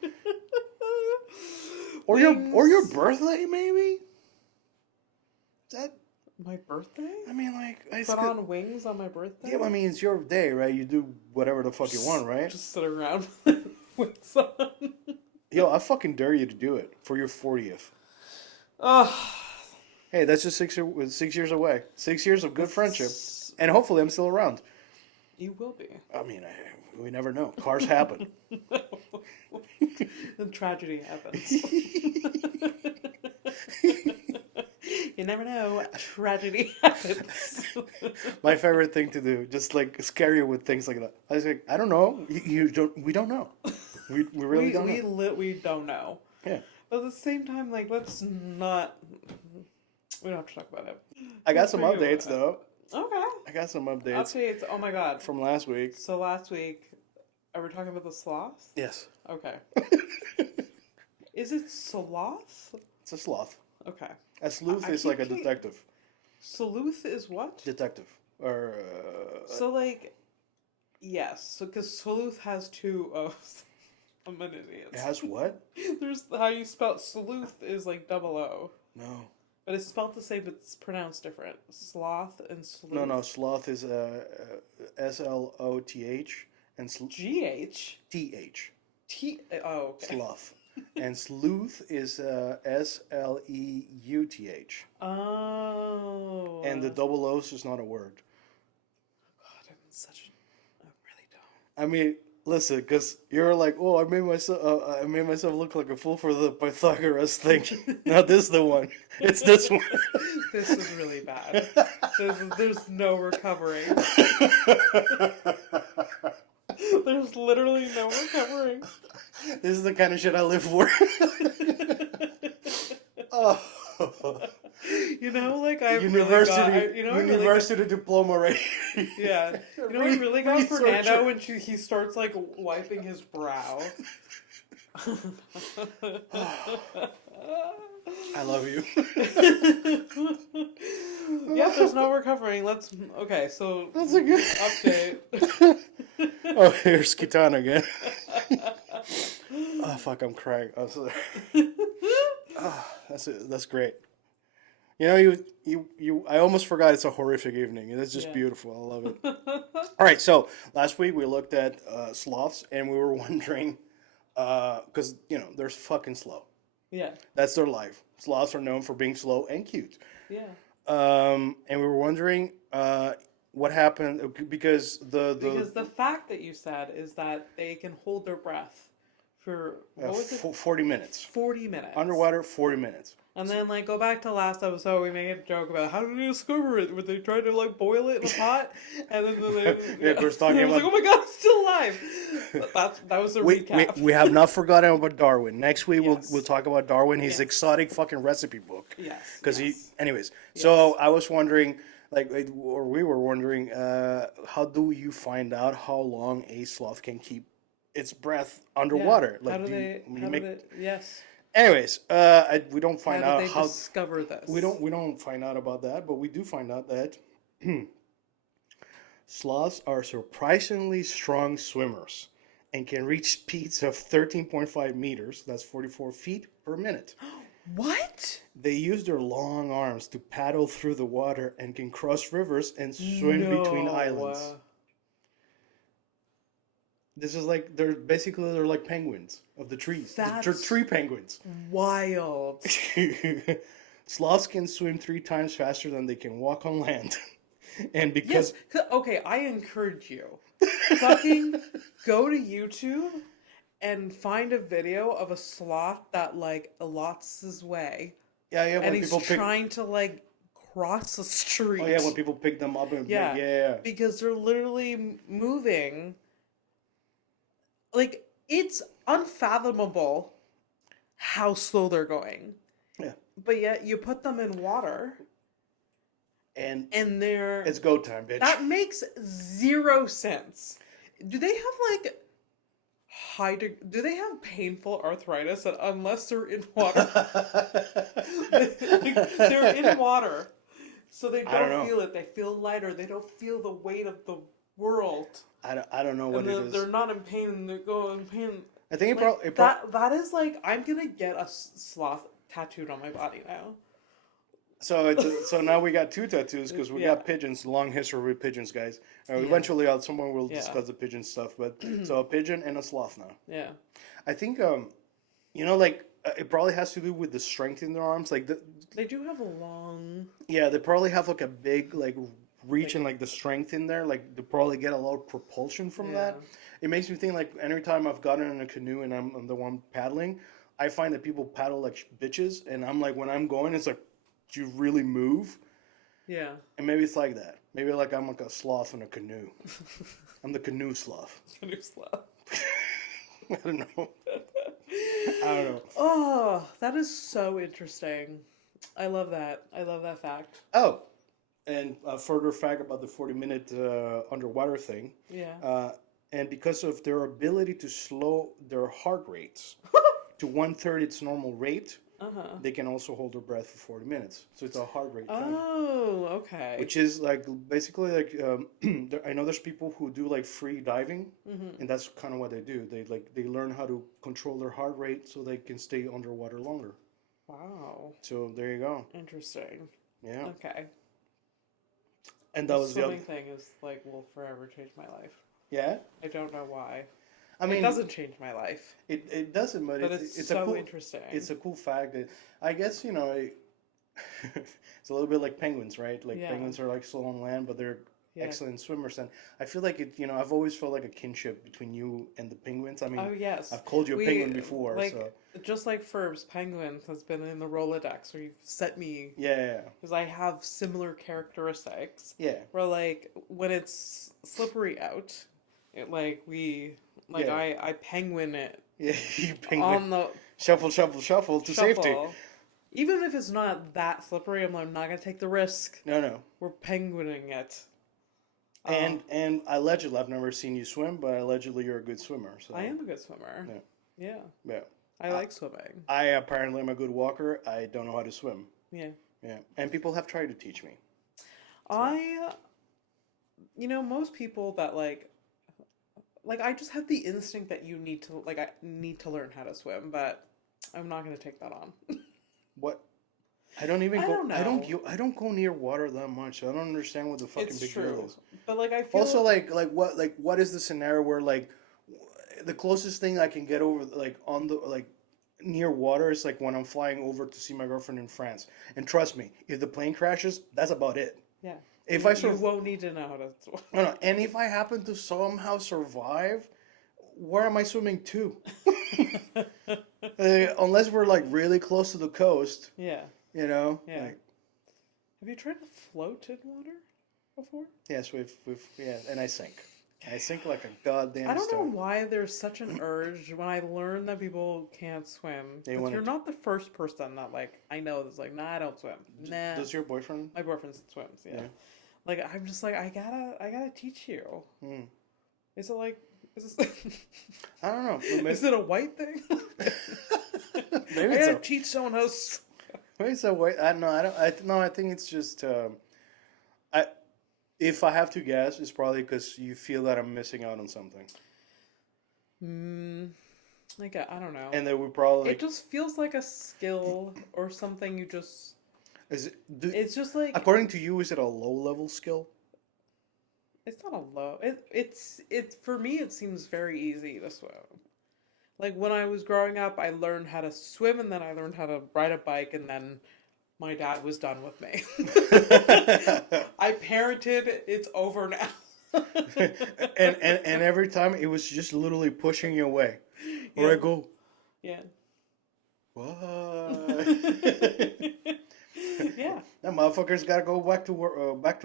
Or your birthday, maybe? Is that... My birthday? I mean, like... Put on wings on my birthday? Yeah, I mean, it's your day, right? You do whatever the fuck you want, right? Just sit around with wings on. Yo, I fucking dare you to do it for your 40th. Oh. Hey, that's just 6 years away. 6 years of good friendship. And hopefully I'm still around. You will be. I mean, we never know. Cars happen. The tragedy happens. You never know. Tragedy happens. My favorite thing to do, just like scare you with things like that. I was like, I don't know. We don't know. We really don't know. We don't know. Yeah. But at the same time, like, let's not. We don't have to talk about it. I got some updates though. Okay. I got some updates. Updates. Oh my god. From last week. So last week, are we talking about the sloth? Yes. Okay. Is it sloth? It's a sloth. Okay. A sleuth is like a detective. Sleuth is what? Detective. Or. So like, yes. So because sleuth has two O's. I'm an idiot. It has what? There's how you spell sleuth is like double O. No. But it's spelled the same, but it's pronounced different. Sloth and sleuth. No. Sloth is SLOTH and GH. TH. Oh, okay. Sloth. And sleuth is SLEUTH. Oh. And the double O's is not a word. God, I'm such. I really don't. I mean, listen, because you're like, oh, I made myself look like a fool for the Pythagoras thing. Now this is the one. It's this one. This is really bad. There's no recovering. There's literally no recovering. This is the kind of shit I live for. Oh. You know, like I've university diploma, right? Yeah. You know, I really got Fernando when he starts like wiping his brow. I love you. Yeah, there's no recovering. Okay, so that's a good update. Oh, here's Kitana again. Oh fuck, I'm crying. I'm sorry. Oh, that's great. You know, I almost forgot it's a horrific evening, and it's just beautiful. I love it. All right, so last week we looked at sloths, and we were wondering, because they're fucking slow. Yeah. That's their life. Sloths are known for being slow and cute. Yeah. And we were wondering what happened because the fact that you said is that they can hold their breath for 40 minutes. 40 minutes. Underwater, 40 minutes. And then, like, go back to last episode, we made a joke about how did they discover it? Were they trying to, like, boil it in a pot? And then they... Of course, talking about... like, oh my god, it's still alive! That was a recap. We have not forgotten about Darwin. Next week, we'll talk about Darwin, his exotic fucking recipe book. Yes. Because anyways, so I was wondering, we were wondering, how do you find out how long a sloth can keep its breath underwater? Yeah. Yes. Anyways, we don't find out how they discover this. We don't find out about that, but we do find out that sloths are surprisingly strong swimmers and can reach speeds of 13.5 meters. That's 44 feet per minute. What? They use their long arms to paddle through the water and can cross rivers and swim between islands. This is like they're like penguins of the trees. They're tree penguins. Wild. Sloths can swim 3 times faster than they can walk on land. And because okay, I encourage you. Fucking go to YouTube and find a video of a sloth that like lots his way. Yeah, and he's trying to like cross the street. Oh yeah, when people pick them up and because they're literally moving. Like, it's unfathomable how slow they're going. Yeah. But yet you put them in water And and they're it's go time, bitch. that makes zero sense. Do they have like do they have painful arthritis that unless they're in water they're in water, so they don't feel it, they feel lighter, they don't feel the weight of the world. I don't know what it is. They're not in pain and they're going in pain. I think like, that is like, I'm gonna get a sloth tattooed on my body now. So so now we got 2 tattoos because we got pigeons. Long history with pigeons, guys. Eventually, at some point, we'll discuss the pigeon stuff. But so a pigeon and a sloth now. Yeah. I think you know, like it probably has to do with the strength in their arms. Like they do have a long. Yeah, they probably have like a big like reach and like the strength in there. Like they probably get a lot of propulsion from that. It makes me think like every time I've gotten in a canoe and I'm the one paddling, I find that people paddle like bitches, and I'm like, when I'm going, it's like, do you really move? Yeah. And maybe it's like that. Maybe like I'm like a sloth in a canoe. I'm the canoe sloth. Canoe sloth. I don't know. I don't know. Oh, that is so interesting. I love that. I love that fact. Oh, and a further fact about the 40-minute underwater thing. Yeah. And because of their ability to slow their heart rates to 1/3 its normal rate, they can also hold their breath for 40 minutes. So it's a heart rate thing. Oh, okay. Which is like basically like I know there's people who do like free diving, and that's kind of what they do. They learn how to control their heart rate so they can stay underwater longer. Wow. So there you go. Interesting. Yeah. Okay. And that was the swimming thing is like will forever change my life. Yeah. I don't know why. I mean, it doesn't change my life. It doesn't, but it's so a cool, interesting. It's a cool fact that I guess it's a little bit like penguins, right? Like penguins are like slow on land, but they're excellent swimmers, and I feel like I've always felt like a kinship between you and the penguins. I mean, oh yes, I've called you a penguin before, like, so just like Furbs, penguins has been in the Rolodex where you've set me. Yeah. Because I have similar characteristics. Yeah. Where like when it's slippery out, I penguin it. Yeah, you penguin. On the shuffle to safety. Even if it's not that slippery, I'm not going to take the risk. No. We're penguining it. And allegedly, I've never seen you swim, but allegedly you're a good swimmer. So. I am a good swimmer. Yeah. I like swimming. I apparently am a good walker. I don't know how to swim. Yeah. And people have tried to teach me. So. Most people that like I just have the instinct that you need to, I need to learn how to swim, but I'm not going to take that on. What? I don't even go. Don't know. I don't go near water that much. I don't understand what the fucking big deal is. But I feel also what is the scenario where the closest thing I can get over on the near water is when I'm flying over to see my girlfriend in France. And trust me, if the plane crashes, that's about it. Yeah. If you won't need to know how to swim. No. And if I happen to somehow survive, where am I swimming to? Unless we're really close to the coast. Yeah. Yeah. Have you tried to float in water before? Yes, we've and I sink. I sink like a goddamn I don't stone. know why there's such an urge when I learn that people can't swim. You're not the first person that I know that's nah, I don't swim. Nah. Does your boyfriend? My boyfriend swims. Yeah. I'm just I gotta teach you. Is it is this? I don't know. Maybe... Is it a white thing? Maybe I gotta teach someone how. Maybe it's a white. I think it's just. If I have to guess, it's probably because you feel that I'm missing out on something. I don't know. And that we probably. It just feels like a skill or something you just. It's just according to you, is it a low-level skill? It's not a low. It's for me. It seems very easy to swim. When I was growing up, I learned how to swim, and then I learned how to ride a bike, and then my dad was done with me. I parented. It's over now. and every time it was just literally pushing you away. Where I go. Yeah. What? Yeah. That motherfucker's got to go back to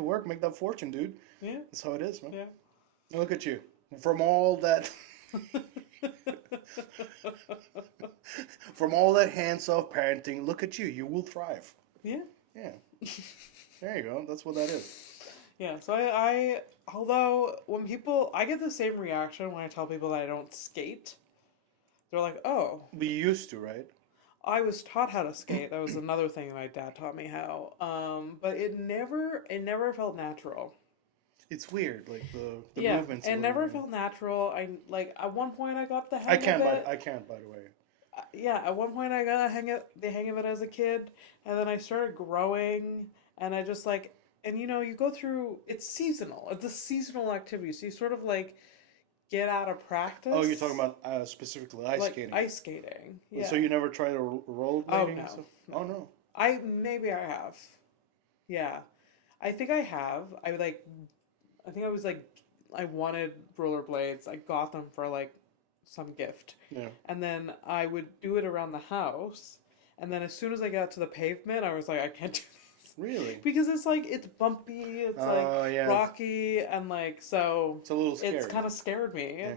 work, make that fortune, dude. Yeah. That's how it is, man. Yeah. Look at you. From all that From all that hands-off parenting, look at you. You will thrive. Yeah. Yeah. There you go. That's what that is. Yeah, so although when I get the same reaction when I tell people that I don't skate. They're like, oh, We used to, right? I was taught how to skate. That was another thing my dad taught me how. But it never felt natural. It's weird, like the Yeah, movements. it never felt natural. At one point I got the hang of it. I can't, by the way. Yeah, at one point I got the hang of it as a kid, and then I started growing, and I just like, and you go through. It's seasonal. It's a seasonal activity, so you sort of like get out of practice. Oh, you're talking about specifically ice skating. Ice skating. Yeah. So you never tried rollerblading? Oh, no. So, No. Oh no. Maybe I have. Yeah, I think I have. I think I was like, I wanted rollerblades. I got them for like some gift. Yeah. And then I would do it around the house. And then as soon as I got to the pavement, I was like, I can't do this. Really? Because it's like, it's bumpy, it's yeah. rocky, and like, so. It's a little scary. It's kind of scared me. Yeah.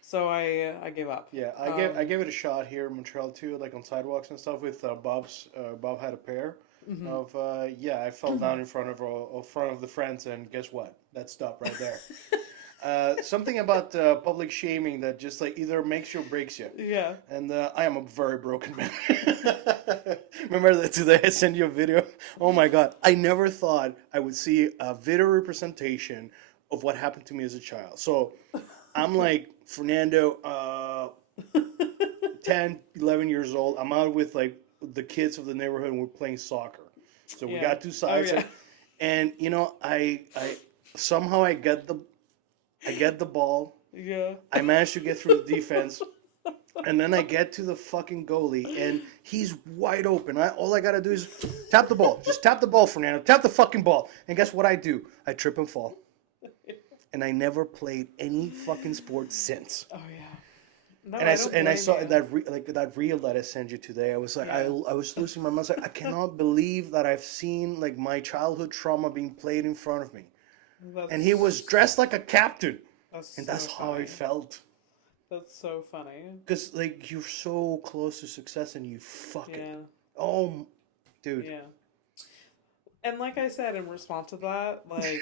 So I gave up. Yeah, I gave it a shot here in Montreal too, like on sidewalks and stuff with Bob's. Bob had a pair of, I fell down in front of the friends, and guess what? That stopped right there. Something about public shaming that just like either makes you or breaks you. Yeah. And I am a very broken man. Remember that today I sent you a video? Oh my God. I never thought I would see a video representation of what happened to me as a child. So I'm like, Fernando, 10, 11 years old. I'm out with like the kids of the neighborhood and we're playing soccer. So we got two sides. And I somehow I get the ball. Yeah. I managed to get through the defense. And then I get to the fucking goalie, and he's wide open. All I gotta do is tap the ball. Just tap the ball, Fernando. Tap the fucking ball. And guess what I do? I trip and fall. And I never played any fucking sport since. Oh yeah. No, I saw that reel that I sent you today. I was like, I was losing my mind. I was like, I cannot believe that I've seen like my childhood trauma being played in front of me. And he was dressed like a captain, and that's how I felt. That's so funny. Because, like, you're so close to success and you fuck it. Yeah. Oh, dude. Yeah. And like I said, in response to that, like,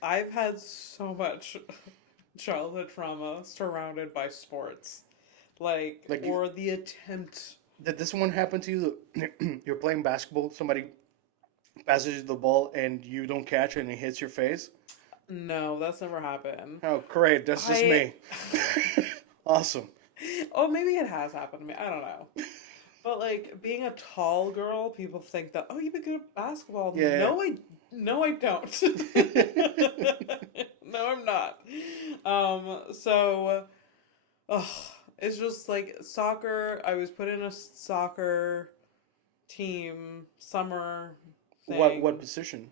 I've had so much childhood trauma surrounded by sports. Like or the attempt. Did this one happen to you? You're playing basketball, somebody passes you the ball and you don't catch it and it hits your face? No, that's never happened. Oh, great. That's just me. Awesome. Oh, maybe it has happened to me. I don't know. But, like, being a tall girl, people think that, oh, you'd be good at basketball. Yeah. No, I don't. No, I'm not. It's just, like, soccer. I was put in a soccer team, summer thing. What position?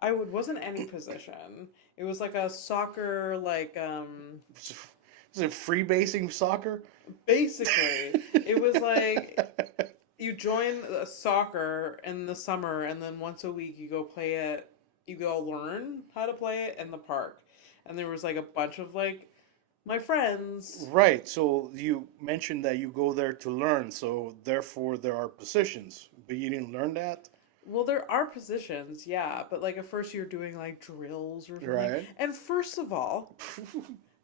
Wasn't any position. It was like a soccer, like, Is it freebasing soccer? Basically. It was like, you join soccer in the summer, and then once a week you go play it, you go learn how to play it in the park. And there was like a bunch of like, my friends. Right, so you mentioned that you go there to learn, so therefore there are positions. But you didn't learn that? Well, there are positions, yeah, but like at first you're doing like drills or something. Right. And first of all,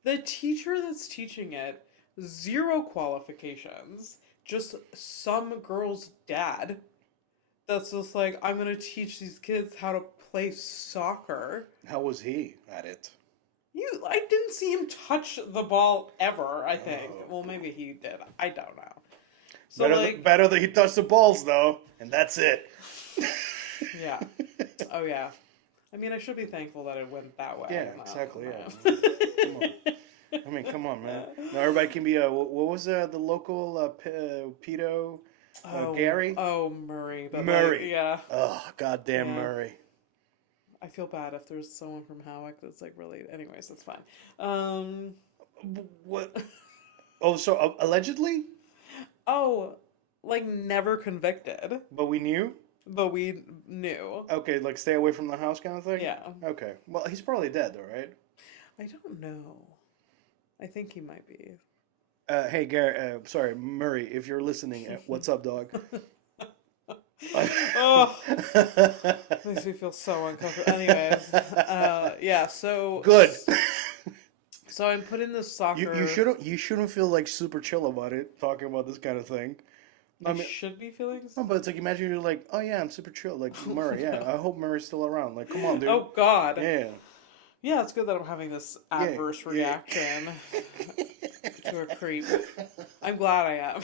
the teacher that's teaching it, 0 qualifications, just some girl's dad that's just like, I'm going to teach these kids how to play soccer. How was he at it? I didn't see him touch the ball ever, I think. Oh, well, maybe he did. I don't know. So better that he touched the balls, though, and that's it. Yeah. Oh, yeah. I mean, I should be thankful that it went that way. Yeah, exactly, yeah. Come on. I mean, come on, man. Now everybody can be what was the local pedo? Gary? Oh, Murray. But Murray. Like, yeah. Oh, goddamn Yeah. Murray. I feel bad if there's someone from Howick that's like really. Anyways, that's fine. What? Oh, so allegedly? Oh, like never convicted, But we knew? but we knew. Okay, like stay away from the house kind of thing? Yeah. Okay. Well, he's probably dead though, right? I don't know. I think he might be. Hey, Gary. Sorry, Murray. If you're listening, what's up, dog? Oh, makes me feel so uncomfortable. Anyways, yeah. So Good. So I'm putting this soccer. You shouldn't feel like super chill about it talking about this kind of thing. I should be feeling. No, but it's like imagine you're like, oh yeah, I'm super chill, like Murray. Yeah, I hope Murray's still around. Like, come on, dude. Oh God. Yeah. Yeah, it's good that I'm having this adverse reaction to a creep. I'm glad I am.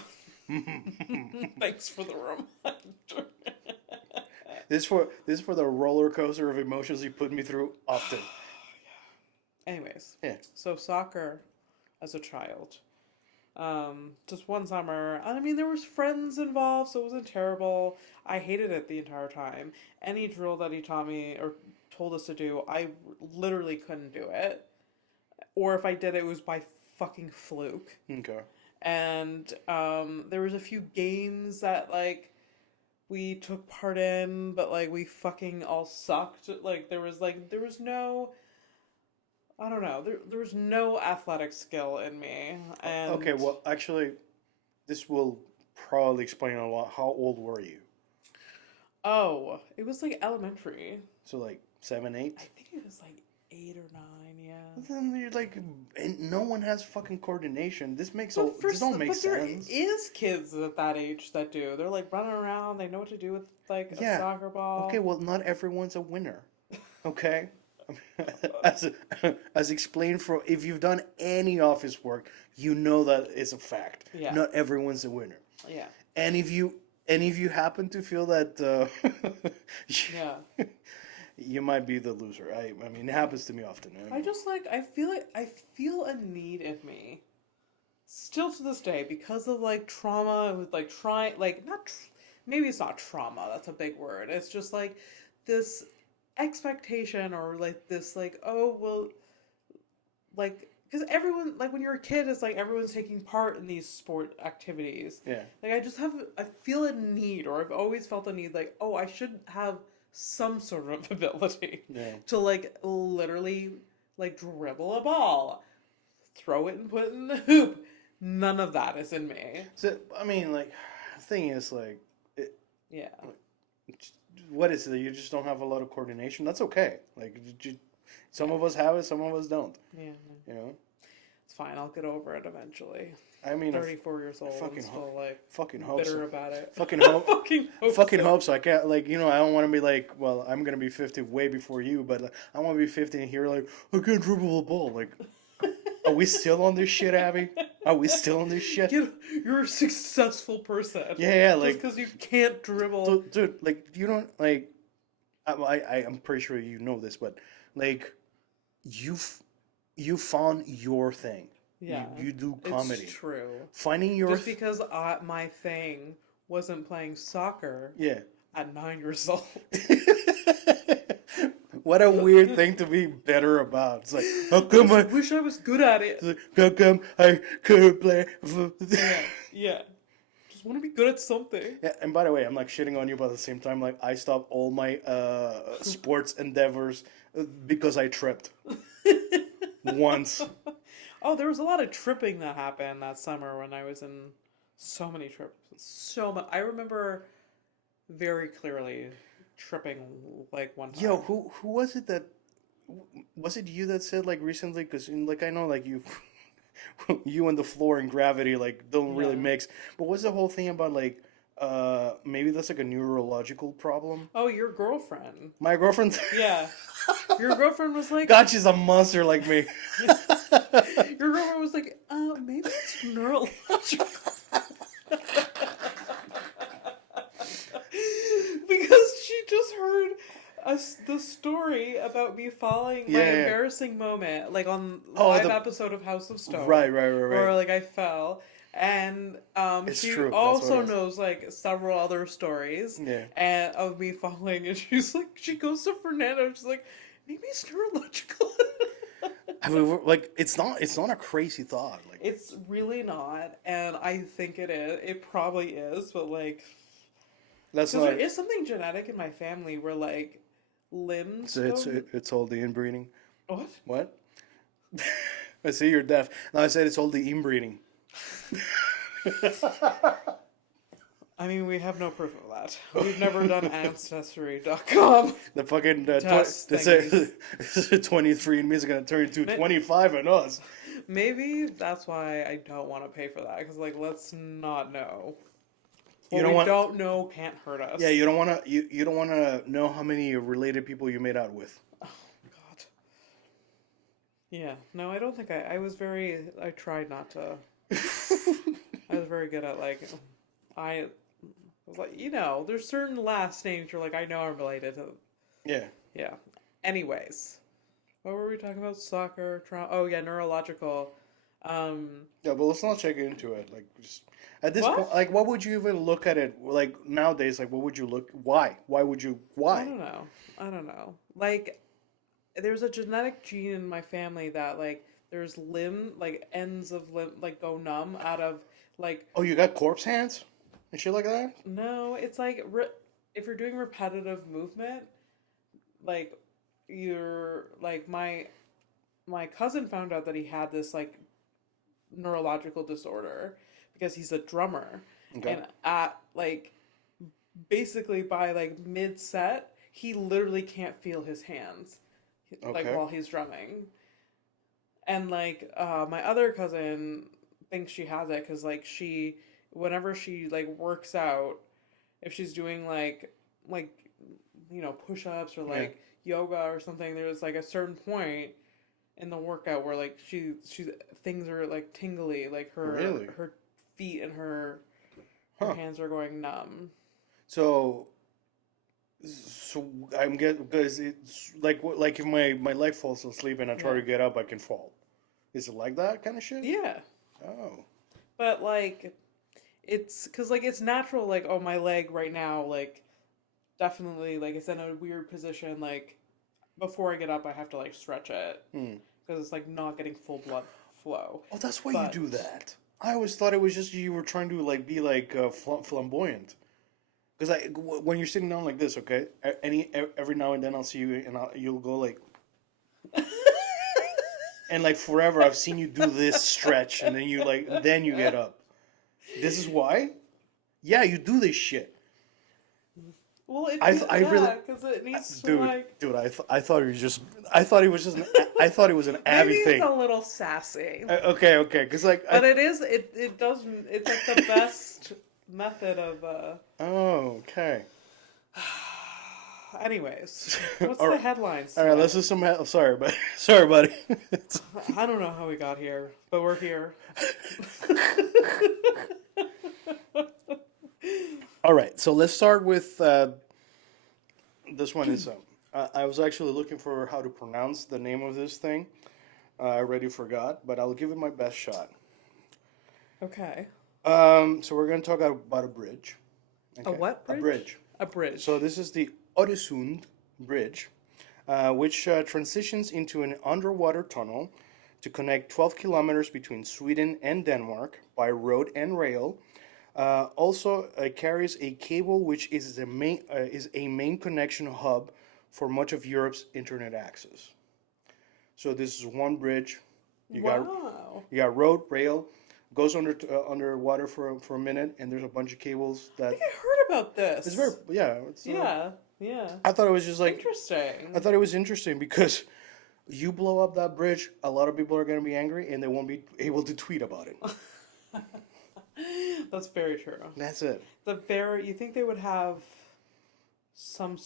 Thanks for the reminder. This is for the roller coaster of emotions you put me through often. Anyways, yeah. So soccer as a child, just one summer. I mean, there was friends involved, so it wasn't terrible. I hated it the entire time. Any drill that he taught me or told us to do, I literally couldn't do it. Or if I did, it was by fucking fluke. Okay. And there was a few games that like we took part in, but like we fucking all sucked. Like there was no, I don't know. There was no athletic skill in me. And okay, well, actually, this will probably explain a lot. How old were you? Oh, it was like elementary. So like 7, 8. I think it was like 8 or 9. Yeah. Then you're like, and no one has fucking coordination. This makes This don't make sense. There is kids at that age that do. They're like running around. They know what to do with like a soccer ball. Okay, well, not everyone's a winner. Okay. As explained for if you've done any office work, you know that it's a fact. Yeah. Not everyone's a winner. Yeah. And if you happen to feel that yeah, you might be the loser. I mean, it happens to me often. I just like I feel a need in me still to this day because of like trauma with like trying like maybe it's not trauma, that's a big word. It's just like this expectation or like this like, oh well, like because everyone like when you're a kid it's like everyone's taking part in these sport activities. Yeah. Like I feel a need, or I've always felt a need like, oh, I should have some sort of ability to like literally like dribble a ball, throw it and put it in the hoop. None of that is in me. So I mean, like, the thing is, like, yeah. What is it? You just don't have a lot of coordination. That's okay. Like, some of us have it, some of us don't. Yeah. You know. It's fine. I'll get over it eventually. I mean, 34 years old. Fucking still fucking hope bitter so. about it. Fucking hope. fucking hope so. I can't I don't want to be like, well, I'm gonna be 50 way before you, but like, I want to be 50 and hear like, I can't dribble a ball. Like, are we still on this shit, Abby? Are we still on this shit? You're a successful person. Yeah, like just because you can't dribble. Dude, like you don't like. I'm pretty sure you know this, but like, you found your thing. Yeah, you do comedy. It's true. Finding your just because my thing wasn't playing soccer. Yeah. At 9 years old. What a weird thing to be bitter about. It's like, how come I wish I was good at it. Like, how come I couldn't play? Yeah. Just want to be good at something. Yeah, and by the way, I'm like shitting on you, but at the same time, like I stopped all my sports endeavors because I tripped once. Oh, there was a lot of tripping that happened that summer when I was in so many trips. So much. I remember very clearly tripping like one time. Yo, who was it that... Was it you that said like recently? Because like I know like you... you and the floor and gravity like don't really mix. But what's the whole thing about like... maybe that's like a neurological problem? Oh, your girlfriend. My girlfriend? Yeah. Your girlfriend was like... God, she's a monster like me. Your girlfriend was like, maybe it's neurological. Because she just heard the story about me falling, my embarrassing moment, like on live episode of House of Stone. Right. Where like I fell. And she true. also knows like several other stories and of me falling, and she's like, she goes to Fernando and she's like, maybe it's neurological. I mean, like it's not a crazy thought. Like it's really not, and I think it is. It probably is, but like that's not. There is something genetic in my family where like limbs. It's all the inbreeding. What? What? I see you're deaf. No, I said it's all the inbreeding. I mean, we have no proof of that. We've never done Ancestry.com. The fucking Test this 23andMe is gonna turn into 25 on us. Maybe that's why I don't want to pay for that. Because, like, let's not know. You What don't don't know can't hurt us. Yeah, you don't want to. You don't want to know how many related people you made out with. Oh, God. Yeah. No, I don't think I was very... I tried not to... I was very good at, like... I was like, there's certain last names you're like, I know I'm related to. Yeah. Yeah. Anyways. What were we talking about? Soccer, trauma. Oh, yeah, neurological. Yeah, but let's not check into it. Like, just at this What? point, like, what would you even look at it? Like, nowadays, like, what would you look? Why? Why would you? Why? I don't know. Like, there's a genetic gene in my family that, like, there's ends of limb, like, go numb out of, like... Oh, you got corpse hands and shit like that? No, it's like, if you're doing repetitive movement, like, you're, like, my cousin found out that he had this, like, neurological disorder because he's a drummer. Okay. And at, like, basically by, like, mid-set, he literally can't feel his hands, like, Okay. while he's drumming. And, like, my other cousin thinks she has it because, like, whenever she, like, works out, if she's doing, like, push-ups or, like, yoga or something, there's, like, a certain point in the workout where, like, she things are, like, tingly, like, her feet and her hands are going numb. So I'm getting, because it's like if my leg falls asleep and I try to get up, I can fall. Is it like that kind of shit? Yeah. Oh. But, like, it's because, like, it's natural, like, oh, my leg right now, like, definitely, like, it's in a weird position, like, before I get up, I have to, like, stretch it. Because it's, like, not getting full blood flow. Oh, that's why you do that. I always thought it was just you were trying to, like, be, like, flamboyant. Because when you're sitting down like this, okay, every now and then I'll see you and you'll go, like... And, like, forever I've seen you do this stretch and then you get up. This is why? Yeah, you do this shit. Well, because it needs to, like... Dude, I thought it was just... I thought it was an Abby maybe thing. It's a little sassy. Okay, because, like... But it's like the best method of... Oh, okay. Anyways, what's the headlines? All right, let's do some... Sorry, buddy. I don't know how we got here, but we're here. All right, so let's start with... this one is... I was actually looking for how to pronounce the name of this thing. I already forgot, but I'll give it my best shot. Okay. So we're going to talk about a bridge. Okay? A what bridge? A bridge. A bridge. So this is the Öresund Bridge, which transitions into an underwater tunnel to connect 12 kilometers between Sweden and Denmark by road and rail. Also carries a cable which is a main connection hub for much of Europe's internet access. So this is one bridge. You got road, rail, goes underwater for a minute, and there's a bunch of cables that... I think I heard about this. It's very... Yeah. Yeah. I thought it was just like... Interesting. I thought it was interesting because you blow up that bridge, a lot of people are going to be angry, and they won't be able to tweet about it. That's very true. That's it. You think they would have some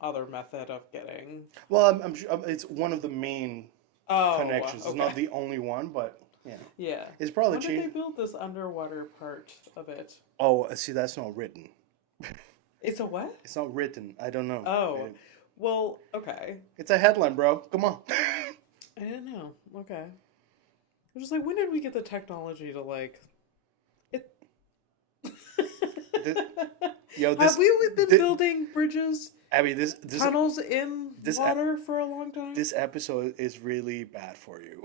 other method of getting... Well, I'm sure it's one of the main connections. Okay. It's not the only one, but yeah. Yeah. It's probably When did they build this underwater part of it? Oh, see, that's not written. It's a what? It's not written. I don't know. Oh. Well, okay. It's a headline, bro. Come on. I didn't know. Okay. I'm just like, when did we get the technology to, like... Have we been building bridges, Abby, this tunnels in water for a long time? This episode is really bad for you.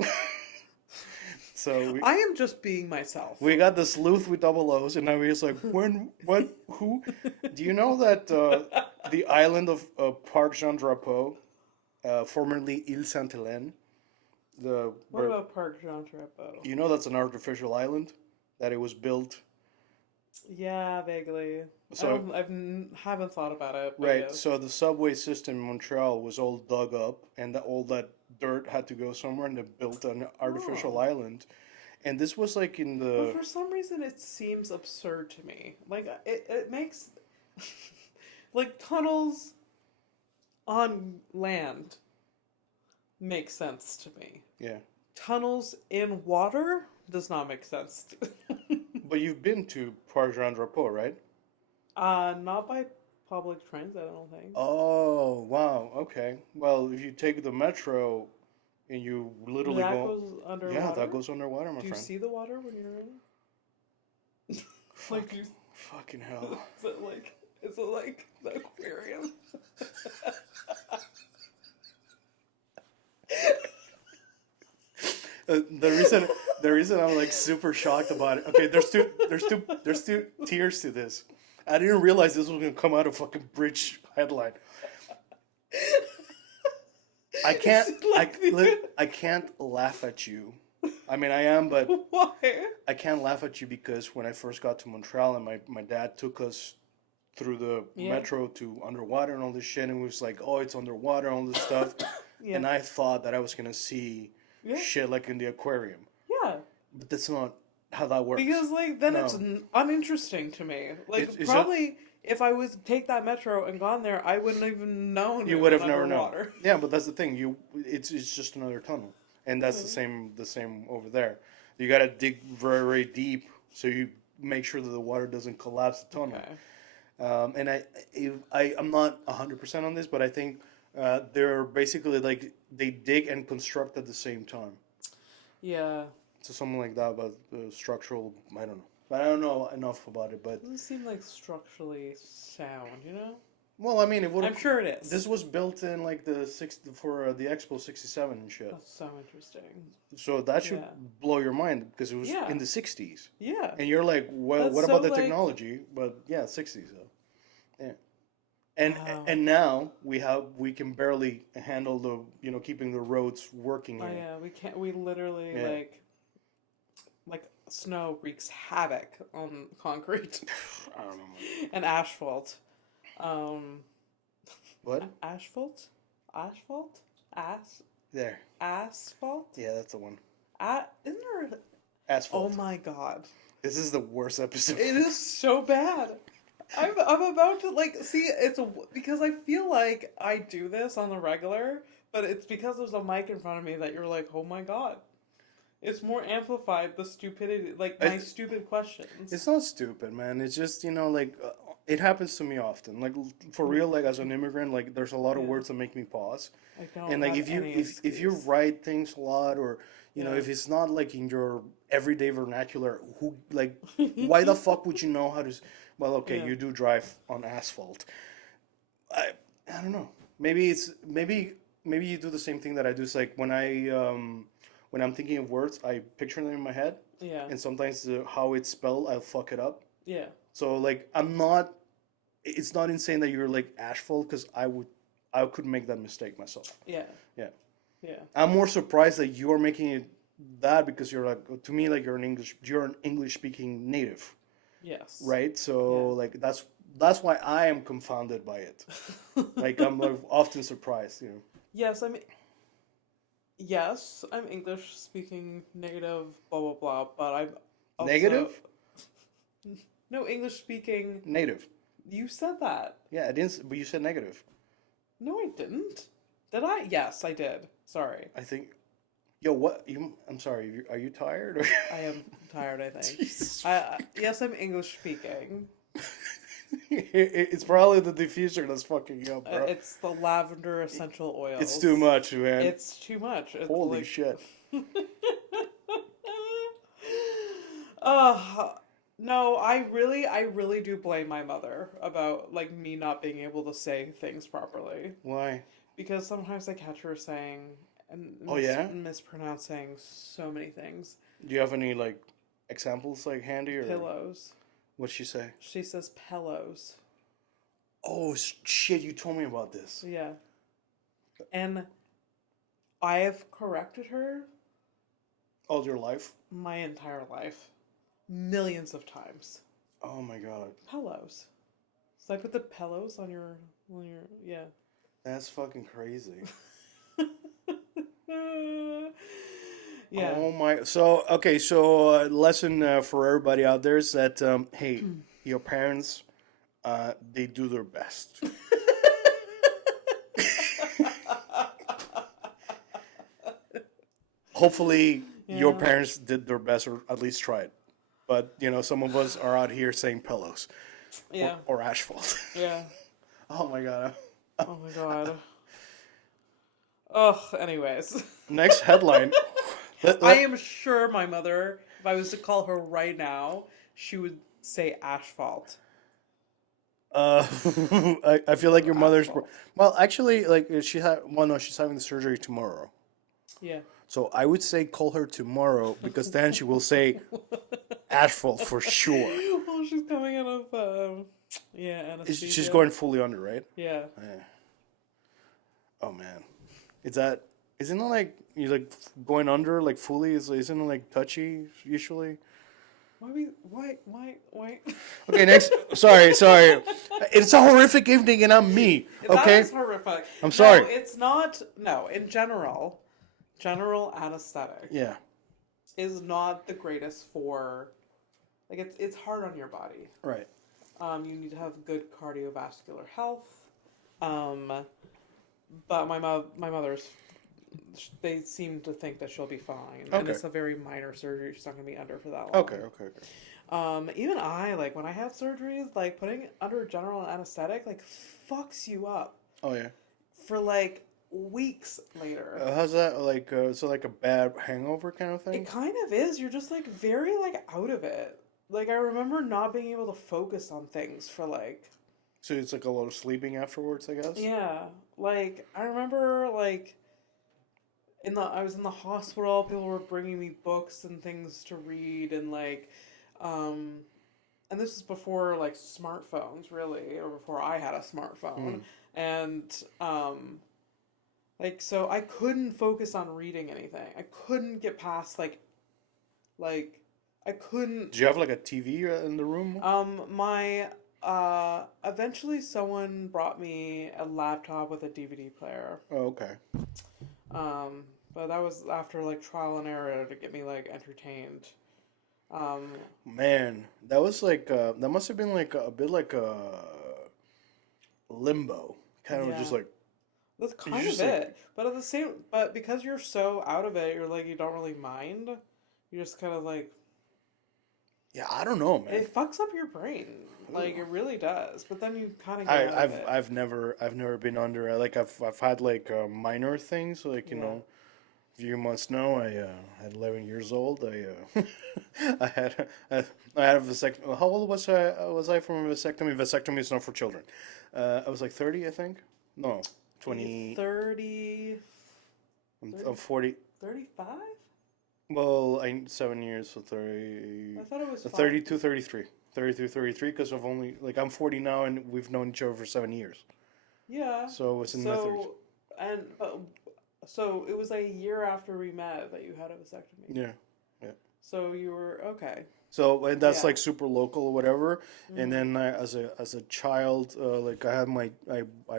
So I am just being myself. We got the sleuth with double O's, and now we're just like, when, what, who? Do you know that the island of Parc Jean Drapeau, formerly Île Sainte-Hélène, What about Park Jean Drapeau? You know that's an artificial island that it was built. Yeah, vaguely. So Haven't thought about it. But right, yes. so the subway system in Montreal was all dug up, and all that dirt had to go somewhere, and they built an artificial Oh. island. And this was like in But the for some reason, it seems absurd to me. Like it makes like tunnels on land make sense to me. yeah. Tunnels in water does not make sense. But you've been to Park Jean Drapeau, right? Not by public transit, I don't think. Oh, wow. Okay. Well, if you take the metro and you literally That go, goes underwater. yeah, that goes underwater, my Do you friend. see the water when you're in? Like you, Fucking hell. is it like the aquarium? The reason I'm like super shocked about it. Okay, there's two tiers to this. I didn't realize this was gonna come out of fucking bridge headline. I can't I can't laugh at you. I mean, I am, but Why? I can't laugh at you because when I first got to Montreal and my dad took us through the metro to underwater and all this shit, and we was like, oh, it's underwater, all this stuff. Yeah. And I thought that I was gonna see shit like in the aquarium. Yeah. But that's not how that works. Because like then No. it's uninteresting to me. Like Is probably if I was to take that metro and gone there, I wouldn't even known You it would was have never known. underwater. Yeah, but that's the thing. It's just another tunnel, and that's the same over there. You gotta dig very very deep so you make sure that the water doesn't collapse the tunnel. Okay. And I'm not 100% on this, but I think they're basically like they dig and construct at the same time. Yeah. So something like that, but structural. I don't know. But I don't know enough about it. But Doesn't seem like structurally sound, you know? well, I mean, it would. I'm sure it is. This was built in like the the Expo '67 and shit. That's so interesting. So that should blow your mind because it was Yeah. in the '60s. Yeah. And you're like, well, That's what so, about the like- technology? But yeah, '60s though. Yeah. And Wow. and now we can barely handle the keeping the roads working Oh here. yeah, we can't. We literally Yeah. like snow wreaks havoc on concrete I don't know. Man. and asphalt. What? Asphalt? Asphalt? There. Asphalt? Yeah, that's the one. Isn't there? Asphalt. Oh my god! This is the worst episode. It is so bad. I'm about to see because I feel like I do this on the regular, but it's because there's a mic in front of me that you're like, oh my god. It's more amplified, the stupidity, my stupid questions. It's not stupid, man. It's just it happens to me often. Like for real, like as an immigrant, like there's a lot of words that make me pause. I don't. And like have any if you excuse. write things a lot, or if it's not like in your everyday vernacular, why the fuck would you know how to? Well, okay, Yeah. you do drive on asphalt. I don't know. Maybe you do the same thing that I do. It's like when I'm thinking of words, I picture them in my head, Yeah. and sometimes how it's spelled, I'll fuck it up. Yeah. So like I'm not. It's not insane that you're like asphalt because I could make that mistake myself. Yeah. Yeah. Yeah. I'm more surprised that you're making it that because you're like to me like you're an English speaking native, Yes. right? So like that's why I am confounded by it. Like I'm like, often surprised, Yes, I'm English speaking native, blah blah blah, but I'm also, Negative? No, English speaking. Native. You said that. Yeah, I didn't. But you said negative. No, I didn't. Did I? Yes, I did. Sorry. I think. Yo, what? I'm sorry. Are you tired? Or? I am tired, I think. Jesus. Yes, I'm English speaking. It's probably the diffuser that's fucking you up, bro. It's the lavender essential oils. It's too much, man. It's too much. It's Holy shit. No, I really do blame my mother about me not being able to say things properly. Why? Because sometimes I catch her saying and mispronouncing so many things. Do you have any examples handy or Pillows. What'd she say? She says pillows. Oh shit! You told me about this. Yeah. And I have corrected her All your life? my entire life. Millions of times. Oh my god. Pillows. So I put the pillows on your yeah. That's fucking crazy. Yeah. Oh my. So, okay, so lesson for everybody out there is that, hey, your parents, they do their best. Hopefully, your Yeah. parents did their best or at least tried. But, some of us are out here saying pillows Yeah. or asphalt. Yeah. Oh my god. Oh my god. Ugh, anyways. Next headline. I am sure my mother, if I was to call her right now, she would say asphalt. Uh, I feel like your mother's. Asphalt. Well, actually, like no, she's having the surgery tomorrow. Yeah. So I would say call her tomorrow because then she will say asphalt for sure. Well, she's coming out of anesthesia. She's going fully under, right? Yeah. Yeah. Oh man, isn't it like you're like going under like fully? Isn't it like touchy usually? Why? Okay, next. Sorry. It's a horrific evening, and I'm me. That Okay, is horrific. I'm sorry. No, it's not. No, in general anesthetic Yeah. is not the greatest for, like, it's hard on your body. Right. You need to have good cardiovascular health. But my mother's, they seem to think that she'll be fine, and Okay. it's a very minor surgery. She's not going to be under for that long. Okay. Even I, like, when I have surgeries, like, putting under general anesthetic, like, fucks you up Oh yeah. for, like, weeks later. How's that like? So like a bad hangover kind of thing? It kind of is. You're just, like, very, like, out of it. Like, I remember not being able to focus on things for, like... So it's like a lot of sleeping afterwards, I guess? Yeah. Like, I remember, like... I was in the hospital, people were bringing me books and things to read, and, like... And this is before, like, smartphones, really, or before I had a smartphone. And, like, so I couldn't focus on reading anything. I couldn't get past, like, I couldn't... Did you have like a TV in the room? Eventually someone brought me a laptop with a DVD player. Oh, okay. But that was after, like, trial and error to get me, like, entertained. Man, that was like that must have been like a bit like a limbo, kind of Yeah. just like That's kind of just, it. But because you're so out of it, you're like, you don't really mind. You just kind of like, yeah, I don't know, man. it fucks up your brain. Like, it really does. But then you kind of get out of it. I've never been under like I've had like minor things like you Yeah. know. You must know I at 11 years old I had a vasectomy. How old was I from a vasectomy? Vasectomy is not for children. I was like 30, I think. No, 20. 30... I'm 40. 35? Well, 7 years, so 30. I thought it was 32, 33. 32, 33, because I've only, like, I'm 40 now and we've known each other for 7 years. Yeah. So it was in my 30s. So it was like a year after we met that you had a vasectomy. Yeah. So you were okay. So and that's Yeah. like super local or whatever. And then as a child, like I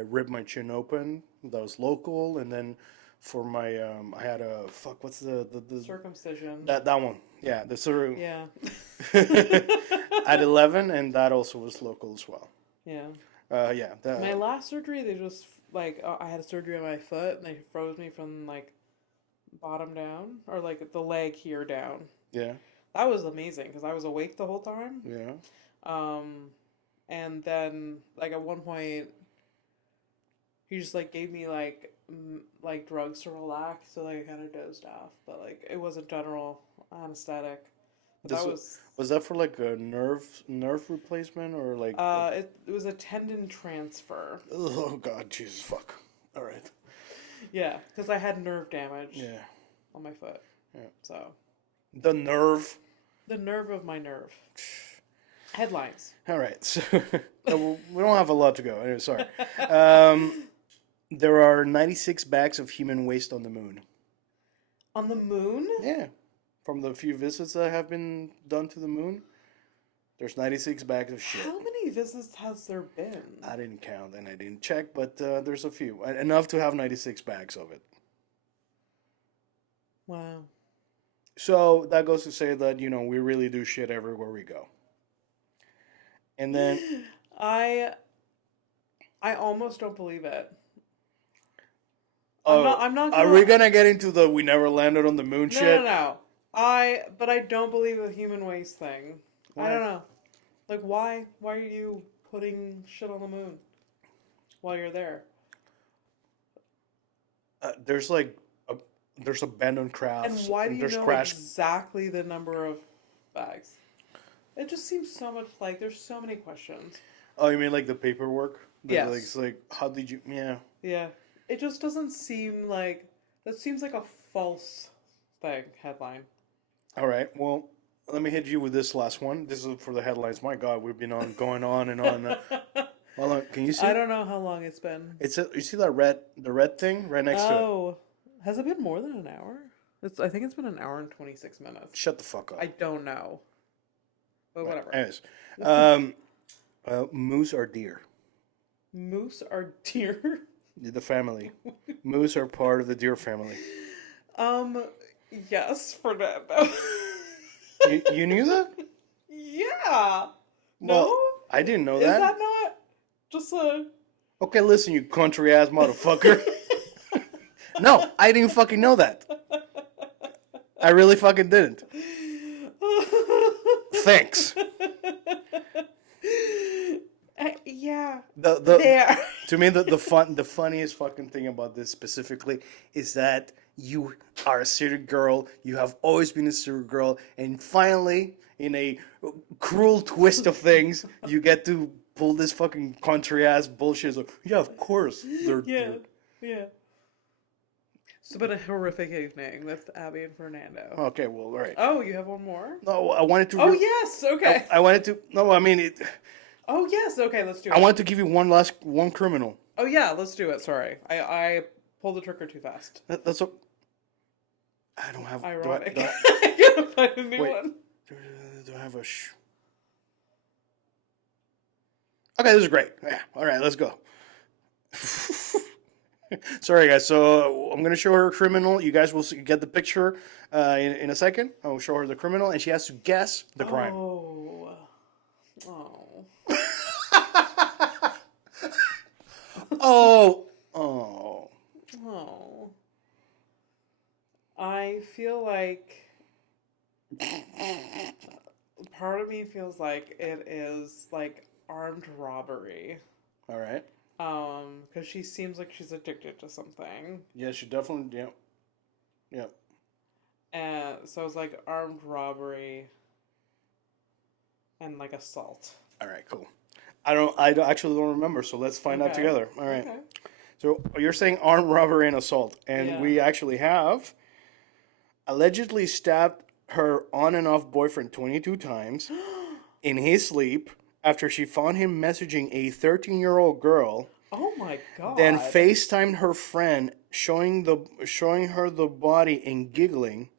ripped my chin open. That was local. And then for my I had a what's the Circumcision. that one. Yeah, the sort Yeah. at 11, and that also was local as well. Yeah. Yeah. My last surgery, they just I had a surgery on my foot, and they froze me from like bottom down, or like the leg here down. Yeah. That was amazing because I was awake the whole time. Yeah. And then like at one point, he just like gave me like drugs to relax, so like I kind of dozed off, but like it wasn't general anesthetic. But was that for like a nerve replacement or like? It was a tendon transfer. Oh God, Jesus fuck! All right. Yeah, because I had nerve damage. Yeah. On my foot. Yeah. So. The nerve. The nerve of my nerve. Headlines. All right, so we don't have a lot to go. Anyway, sorry. There are 96 bags of human waste on the moon. On the moon? Yeah. From the few visits that have been done to the moon, there's 96 bags of shit. How many visits has there been? I didn't count and I didn't check, but there's a few. Enough to have 96 bags of it. Wow. So that goes to say that, we really do shit everywhere we go. And then... I almost don't believe it. Oh, I'm not are we gonna get into the we never landed on the moon shit? No. But I don't believe the human waste thing. Why? I don't know. Like, why? Why are you putting shit on the moon while you're there? There's abandoned crafts. And why do you know crash... exactly the number of bags? It just seems so much like there's so many questions. Oh, you mean like the paperwork? Yes. It's like, how did you... Yeah. Yeah. It just doesn't seem like... That seems like a false headline. All right. Well, let me hit you with this last one. This is for the headlines. My God, we've been going on and on. Hold on. Can you see? I don't know how long it's been. You see the red thing right next to it? Oh. Has it been more than an hour? I think it's been an hour and 26 minutes. Shut the fuck up. I don't know. But whatever. Anyways. Moose or deer? Moose are deer? The family. Moose are part of the deer family. Yes, Fernando. You knew that? Yeah. Well, No? I didn't know Is that. that not just a... Okay, listen, you country ass motherfucker. No, I didn't fucking know that. I really fucking didn't. Thanks. Yeah. There. To me, the funniest fucking thing about this specifically is that you are a city girl. You have always been a city girl, and finally, in a cruel twist of things, you get to pull this fucking country ass bullshit. It's like, yeah, of course. Yeah. It's been a horrific evening with Abby and Fernando. Okay, well, all right. Oh, you have one more? No, I wanted to. Oh, yes. Okay. I wanted to. No, I mean it. Oh, yes. Okay, let's do it. I wanted to give you one criminal. Oh, yeah, let's do it. Sorry. I pulled the trigger too fast. That's a... I don't have... Ironic. I gotta find a new one. Do I have a... Okay, this is great. Yeah, all right, let's go. Sorry, guys. So I'm going to show her a criminal. You guys will get the picture in a second. I will show her the criminal, and she has to guess the crime. Oh. Oh. I feel like part of me feels like it is like armed robbery. All right. Because she seems like she's addicted to something. Yeah, she definitely. Yep. And so it's like armed robbery and like assault. All right, cool. I actually don't remember, so let's find out together. All right. Okay. So you're saying armed robbery and assault, and we actually have allegedly stabbed her on and off boyfriend 22 times in his sleep after she found him messaging a 13-year-old girl. Oh my God. Then FaceTimed her friend, showing her the body and giggling.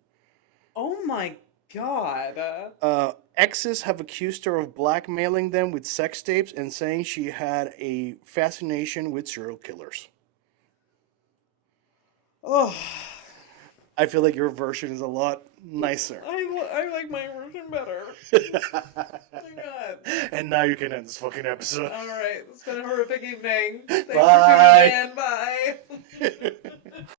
Oh my God. Exes have accused her of blackmailing them with sex tapes and saying she had a fascination with serial killers. Oh, I feel like your version is a lot nicer. I like my version better. Oh my God. And now you can end this fucking episode. All right. It's been a horrific evening. Thanks Bye. for tuning in. Bye.